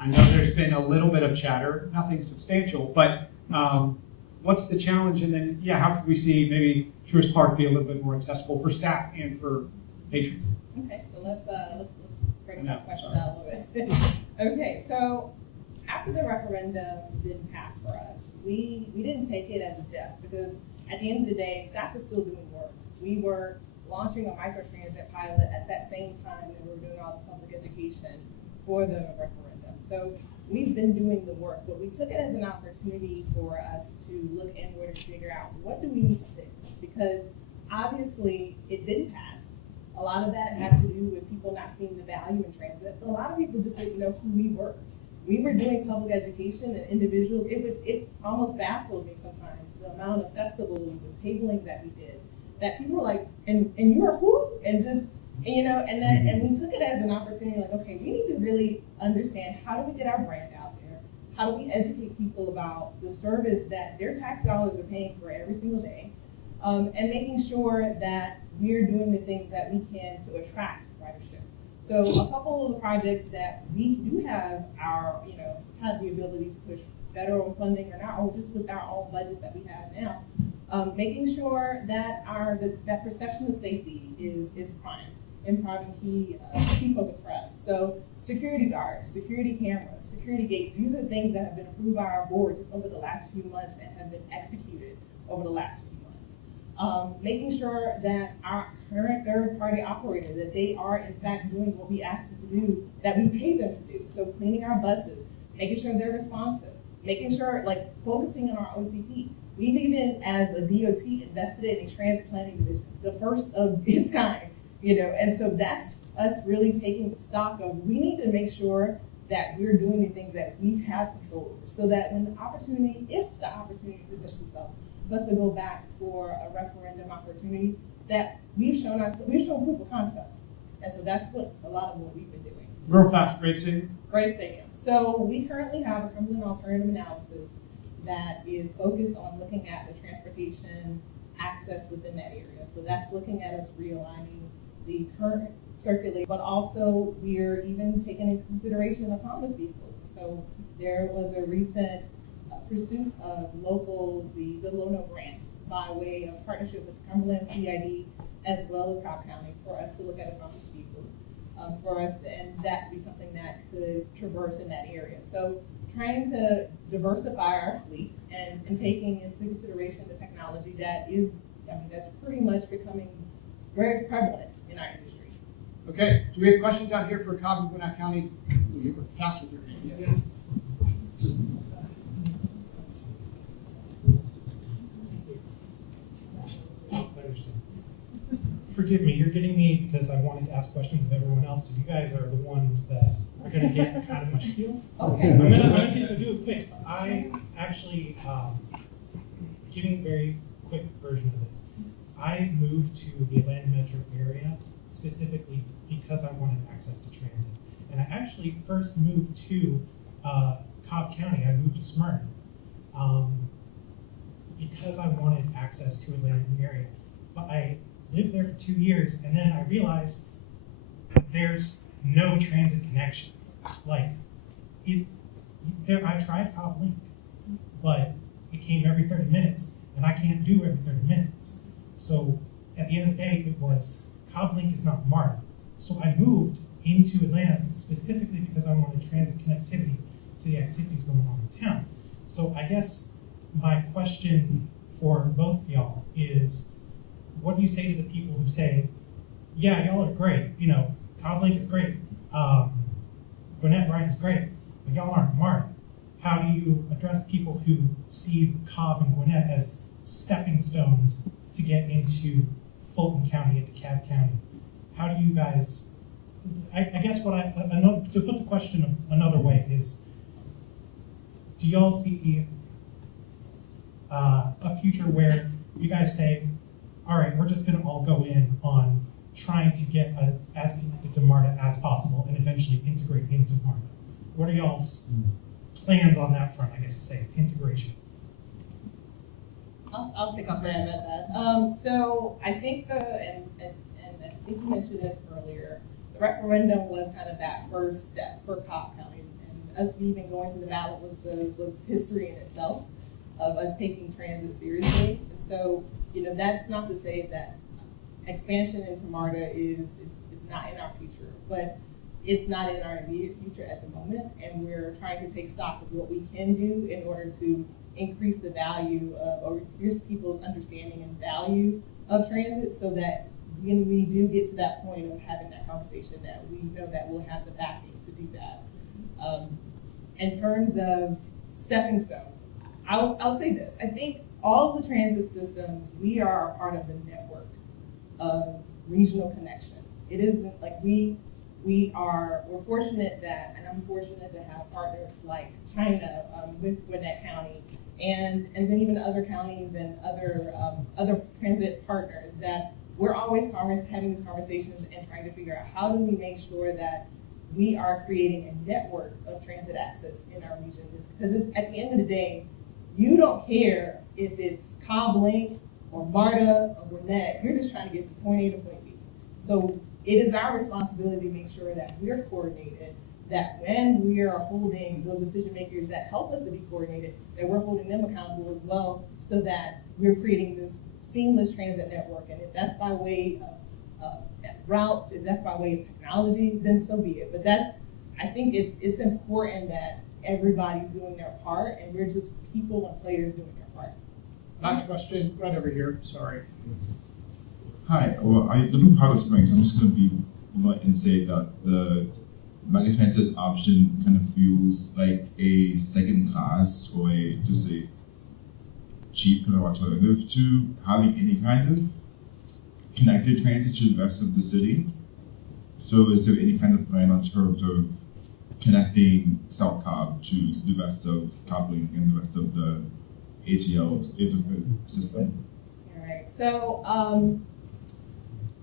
I know there's been a little bit of chatter, nothing substantial, but what's the challenge? And then, how can we see maybe Truist Park be a little bit more accessible for staff and for patrons? Okay, so let's break that question down a little bit. Okay, so after the referendum didn't pass for us, we didn't take it as a death, because at the end of the day, staff is still doing work. We were launching a microtransit pilot at that same time that we were doing all this public education for the referendum. So we've been doing the work, but we took it as an opportunity for us to look inward and figure out, what do we need to fix? Because obviously it didn't pass. A lot of that had to do with people not seeing the value in transit, but a lot of people just didn't know who we were. We were doing public education, and individuals, it almost baffled me sometimes, the amount of festivals and tabling that we did, that people were like, and you are who? And just, and we took it as an opportunity, like, okay, we need to really understand, how do we get our brand out there? How do we educate people about the service that their tax dollars are paying for every single day? And making sure that we're doing the things that we can to attract ridership. So a couple of the projects that we do have have the ability to push federal funding or not, or just with our own budgets that we have now, making sure that that perception of safety is prime and key focus for us. So security guards, security cameras, security gates, these are things that have been approved by our board just over the last few months and have been executed over the last few months. Making sure that our current third-party operator, that they are in fact doing what we asked them to do, that we pay them to do. So cleaning our buses, making sure they're responsive, making sure, focusing on our OCP. We've even, as a DOT, invested in a transit planning division, the first of its kind, and so that's us really taking stock of, we need to make sure that we're doing the things that we have control over, so that when if the opportunity presents itself, for us to go back for a referendum opportunity, that we've shown proof of concept. And so that's a lot of what we've been doing. Real fast, Brave Stadium. Brave Stadium. So we currently have a Cumberland alternative analysis that is focused on looking at the transportation access within that area. So that's looking at us realigning the current circulation, but also we're even taking into consideration autonomous vehicles. So there was a recent pursuit of the Lono grant by way of partnership with Cumberland CID as well as Cobb County for us to look at autonomous vehicles, and that to be something that could traverse in that area. So trying to diversify our fleet and taking into consideration the technology that's pretty much becoming very prevalent in our industry. Okay, do we have questions out here for Cobb and Gwinnett County? We're fast with your hand. Yes. Forgive me, you're getting me because I wanted to ask questions of everyone else, so you guys are the ones that are going to get kind of my spiel. Okay. I'm gonna do it quick. I actually, giving a very quick version of it, I moved to the Atlanta metro area specifically because I wanted access to transit. And I actually first moved to Cobb County. I moved to Smyrna because I wanted access to Atlanta area. But I lived there for 2 years, and then I realized there's no transit connection. I tried Cobb Link, but it came every 30 minutes, and I can't do every 30 minutes. So at the end of the day, it was Cobb Link is not MARTA. So I moved into Atlanta specifically because I wanted transit connectivity to the activities going on in town. So I guess my question for both of y'all is, what do you say to the people who say, yeah, y'all are great, you know, Cobb Link is great, Gwinnett Ride is great, but y'all aren't MARTA. How do you address people who see Cobb and Gwinnett as stepping stones to get into Fulton County and DeKalb County? How do you guys, I guess what I know, to put the question another way is, do y'all see a future where you guys say, all right, we're just gonna all go in on trying to get as connected to MARTA as possible and eventually integrate into MARTA? What are y'all's plans on that front, I guess to say, integration? I'll take a stab at that. So I think and I think you mentioned it earlier, the referendum was kind of that first step for Cobb County, and us even going to the ballot was history in itself of us taking transit seriously. And so, you know, that's not to say that expansion into MARTA it's not in our future, but it's not in our immediate future at the moment, and we're trying to take stock of what we can do in order to increase the value of, or increase people's understanding and value of transit, so that when we do get to that point of having that conversation, that we know that we'll have the backing to do that. In terms of stepping stones, I'll say this. I think all of the transit systems, we are a part of the network of regional connection. It isn't like we're fortunate that, and I'm fortunate to have partners like China with Gwinnett County, and then even other counties and other transit partners, that we're always having these conversations and trying to figure out how do we make sure that we are creating a network of transit access in our region. Because at the end of the day, you don't care if it's Cobb Link or MARTA or Gwinnett, you're just trying to get from point A to point B. So it is our responsibility to make sure that we're coordinated, that when we are holding those decision makers that help us to be coordinated, that we're holding them accountable as well, so that we're creating this seamless transit network. And if that's by way of routes, if that's by way of technology, then so be it. But I think it's important that everybody's doing their part, and we're just people and players doing their part. Last question, right over here, sorry. Hi, well, I live in Powder Springs. I'm just going to be blunt and say that the mega transit option kind of feels like a second class or just a cheap kind of alternative to having any kind of connected transit to the rest of the city. So is there any kind of plan in terms of connecting South Cobb to the rest of Cobb Link and the rest of the ATL system? All right, so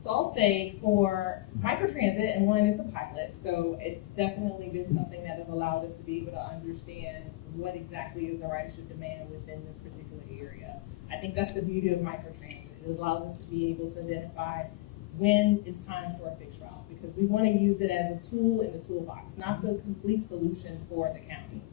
I'll say for microtransit, and one is a pilot, so it's definitely been something that has allowed us to be able to understand what exactly is the ridership demand within this particular area. I think that's the beauty of microtransit. It allows us to be able to identify when it's time for a fixed route, because we want to use it as a tool in the toolbox, not the complete solution for the county.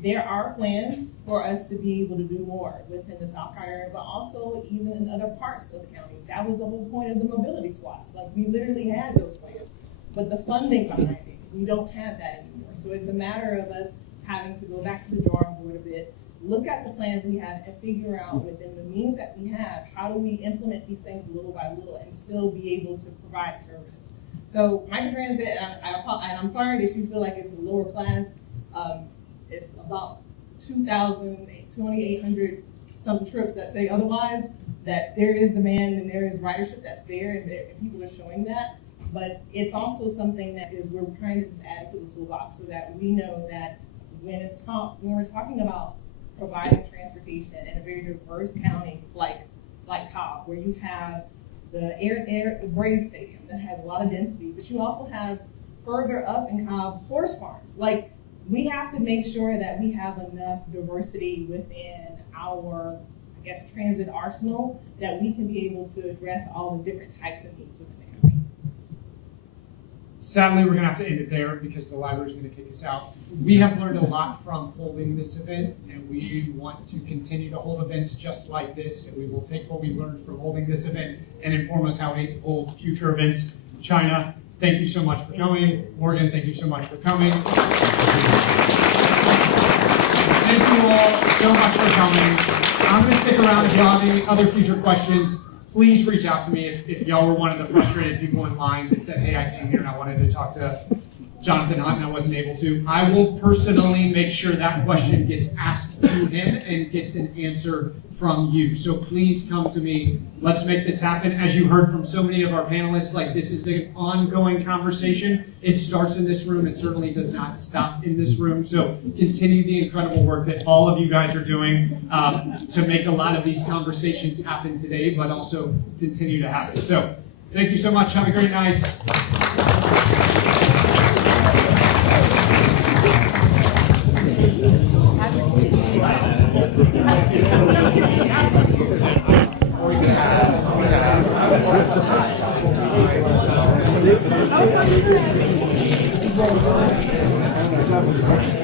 There are plans for us to be able to do more within the South Cobb area, but also even in other parts of the county. That was the whole point of the mobility squads. Like, we literally had those plans, but the funding behind it, we don't have that anymore. So it's a matter of us having to go back to the drawing board a bit, look at the plans we have, and figure out within the means that we have, how do we implement these things little by little and still be able to provide service. So microtransit, and I'm sorry that you feel like it's a lower class. It's about 2,800 some trips that say otherwise, that there is demand and there is ridership that's there, and people are showing that. But it's also something that we're trying to just add to the toolbox, so that we know that when we're talking about providing transportation in a very diverse county like Cobb, where you have the Brave Stadium that has a lot of density, but you also have further up in Cobb horse farms. Like, we have to make sure that we have enough diversity within our, I guess, transit arsenal, that we can be able to address all the different types of needs within the county. sadly, we're going to have to end it there because the library's going to kick us out. We have learned a lot from holding this event, and we want to continue to hold events just like this, and we will take what we learned from holding this event and inform us how we hold future events. China, thank you so much for coming. Morgan, thank you so much for coming. Thank you all so much for coming. I'm going to stick around if y'all have any other future questions. Please reach out to me if y'all were one of the frustrated people in line that said, hey, I came here and I wanted to talk to Jonathan Hunt and I wasn't able to. I will personally make sure that question gets asked to him and gets an answer from you. So please come to me. Let's make this happen. As you heard from so many of our panelists, like this is an ongoing conversation. It starts in this room. It certainly does not stop in this room. So continue the incredible work that all of you guys are doing to make a lot of these conversations happen today, but also continue to happen. So thank you so much. Have a great night. Okay.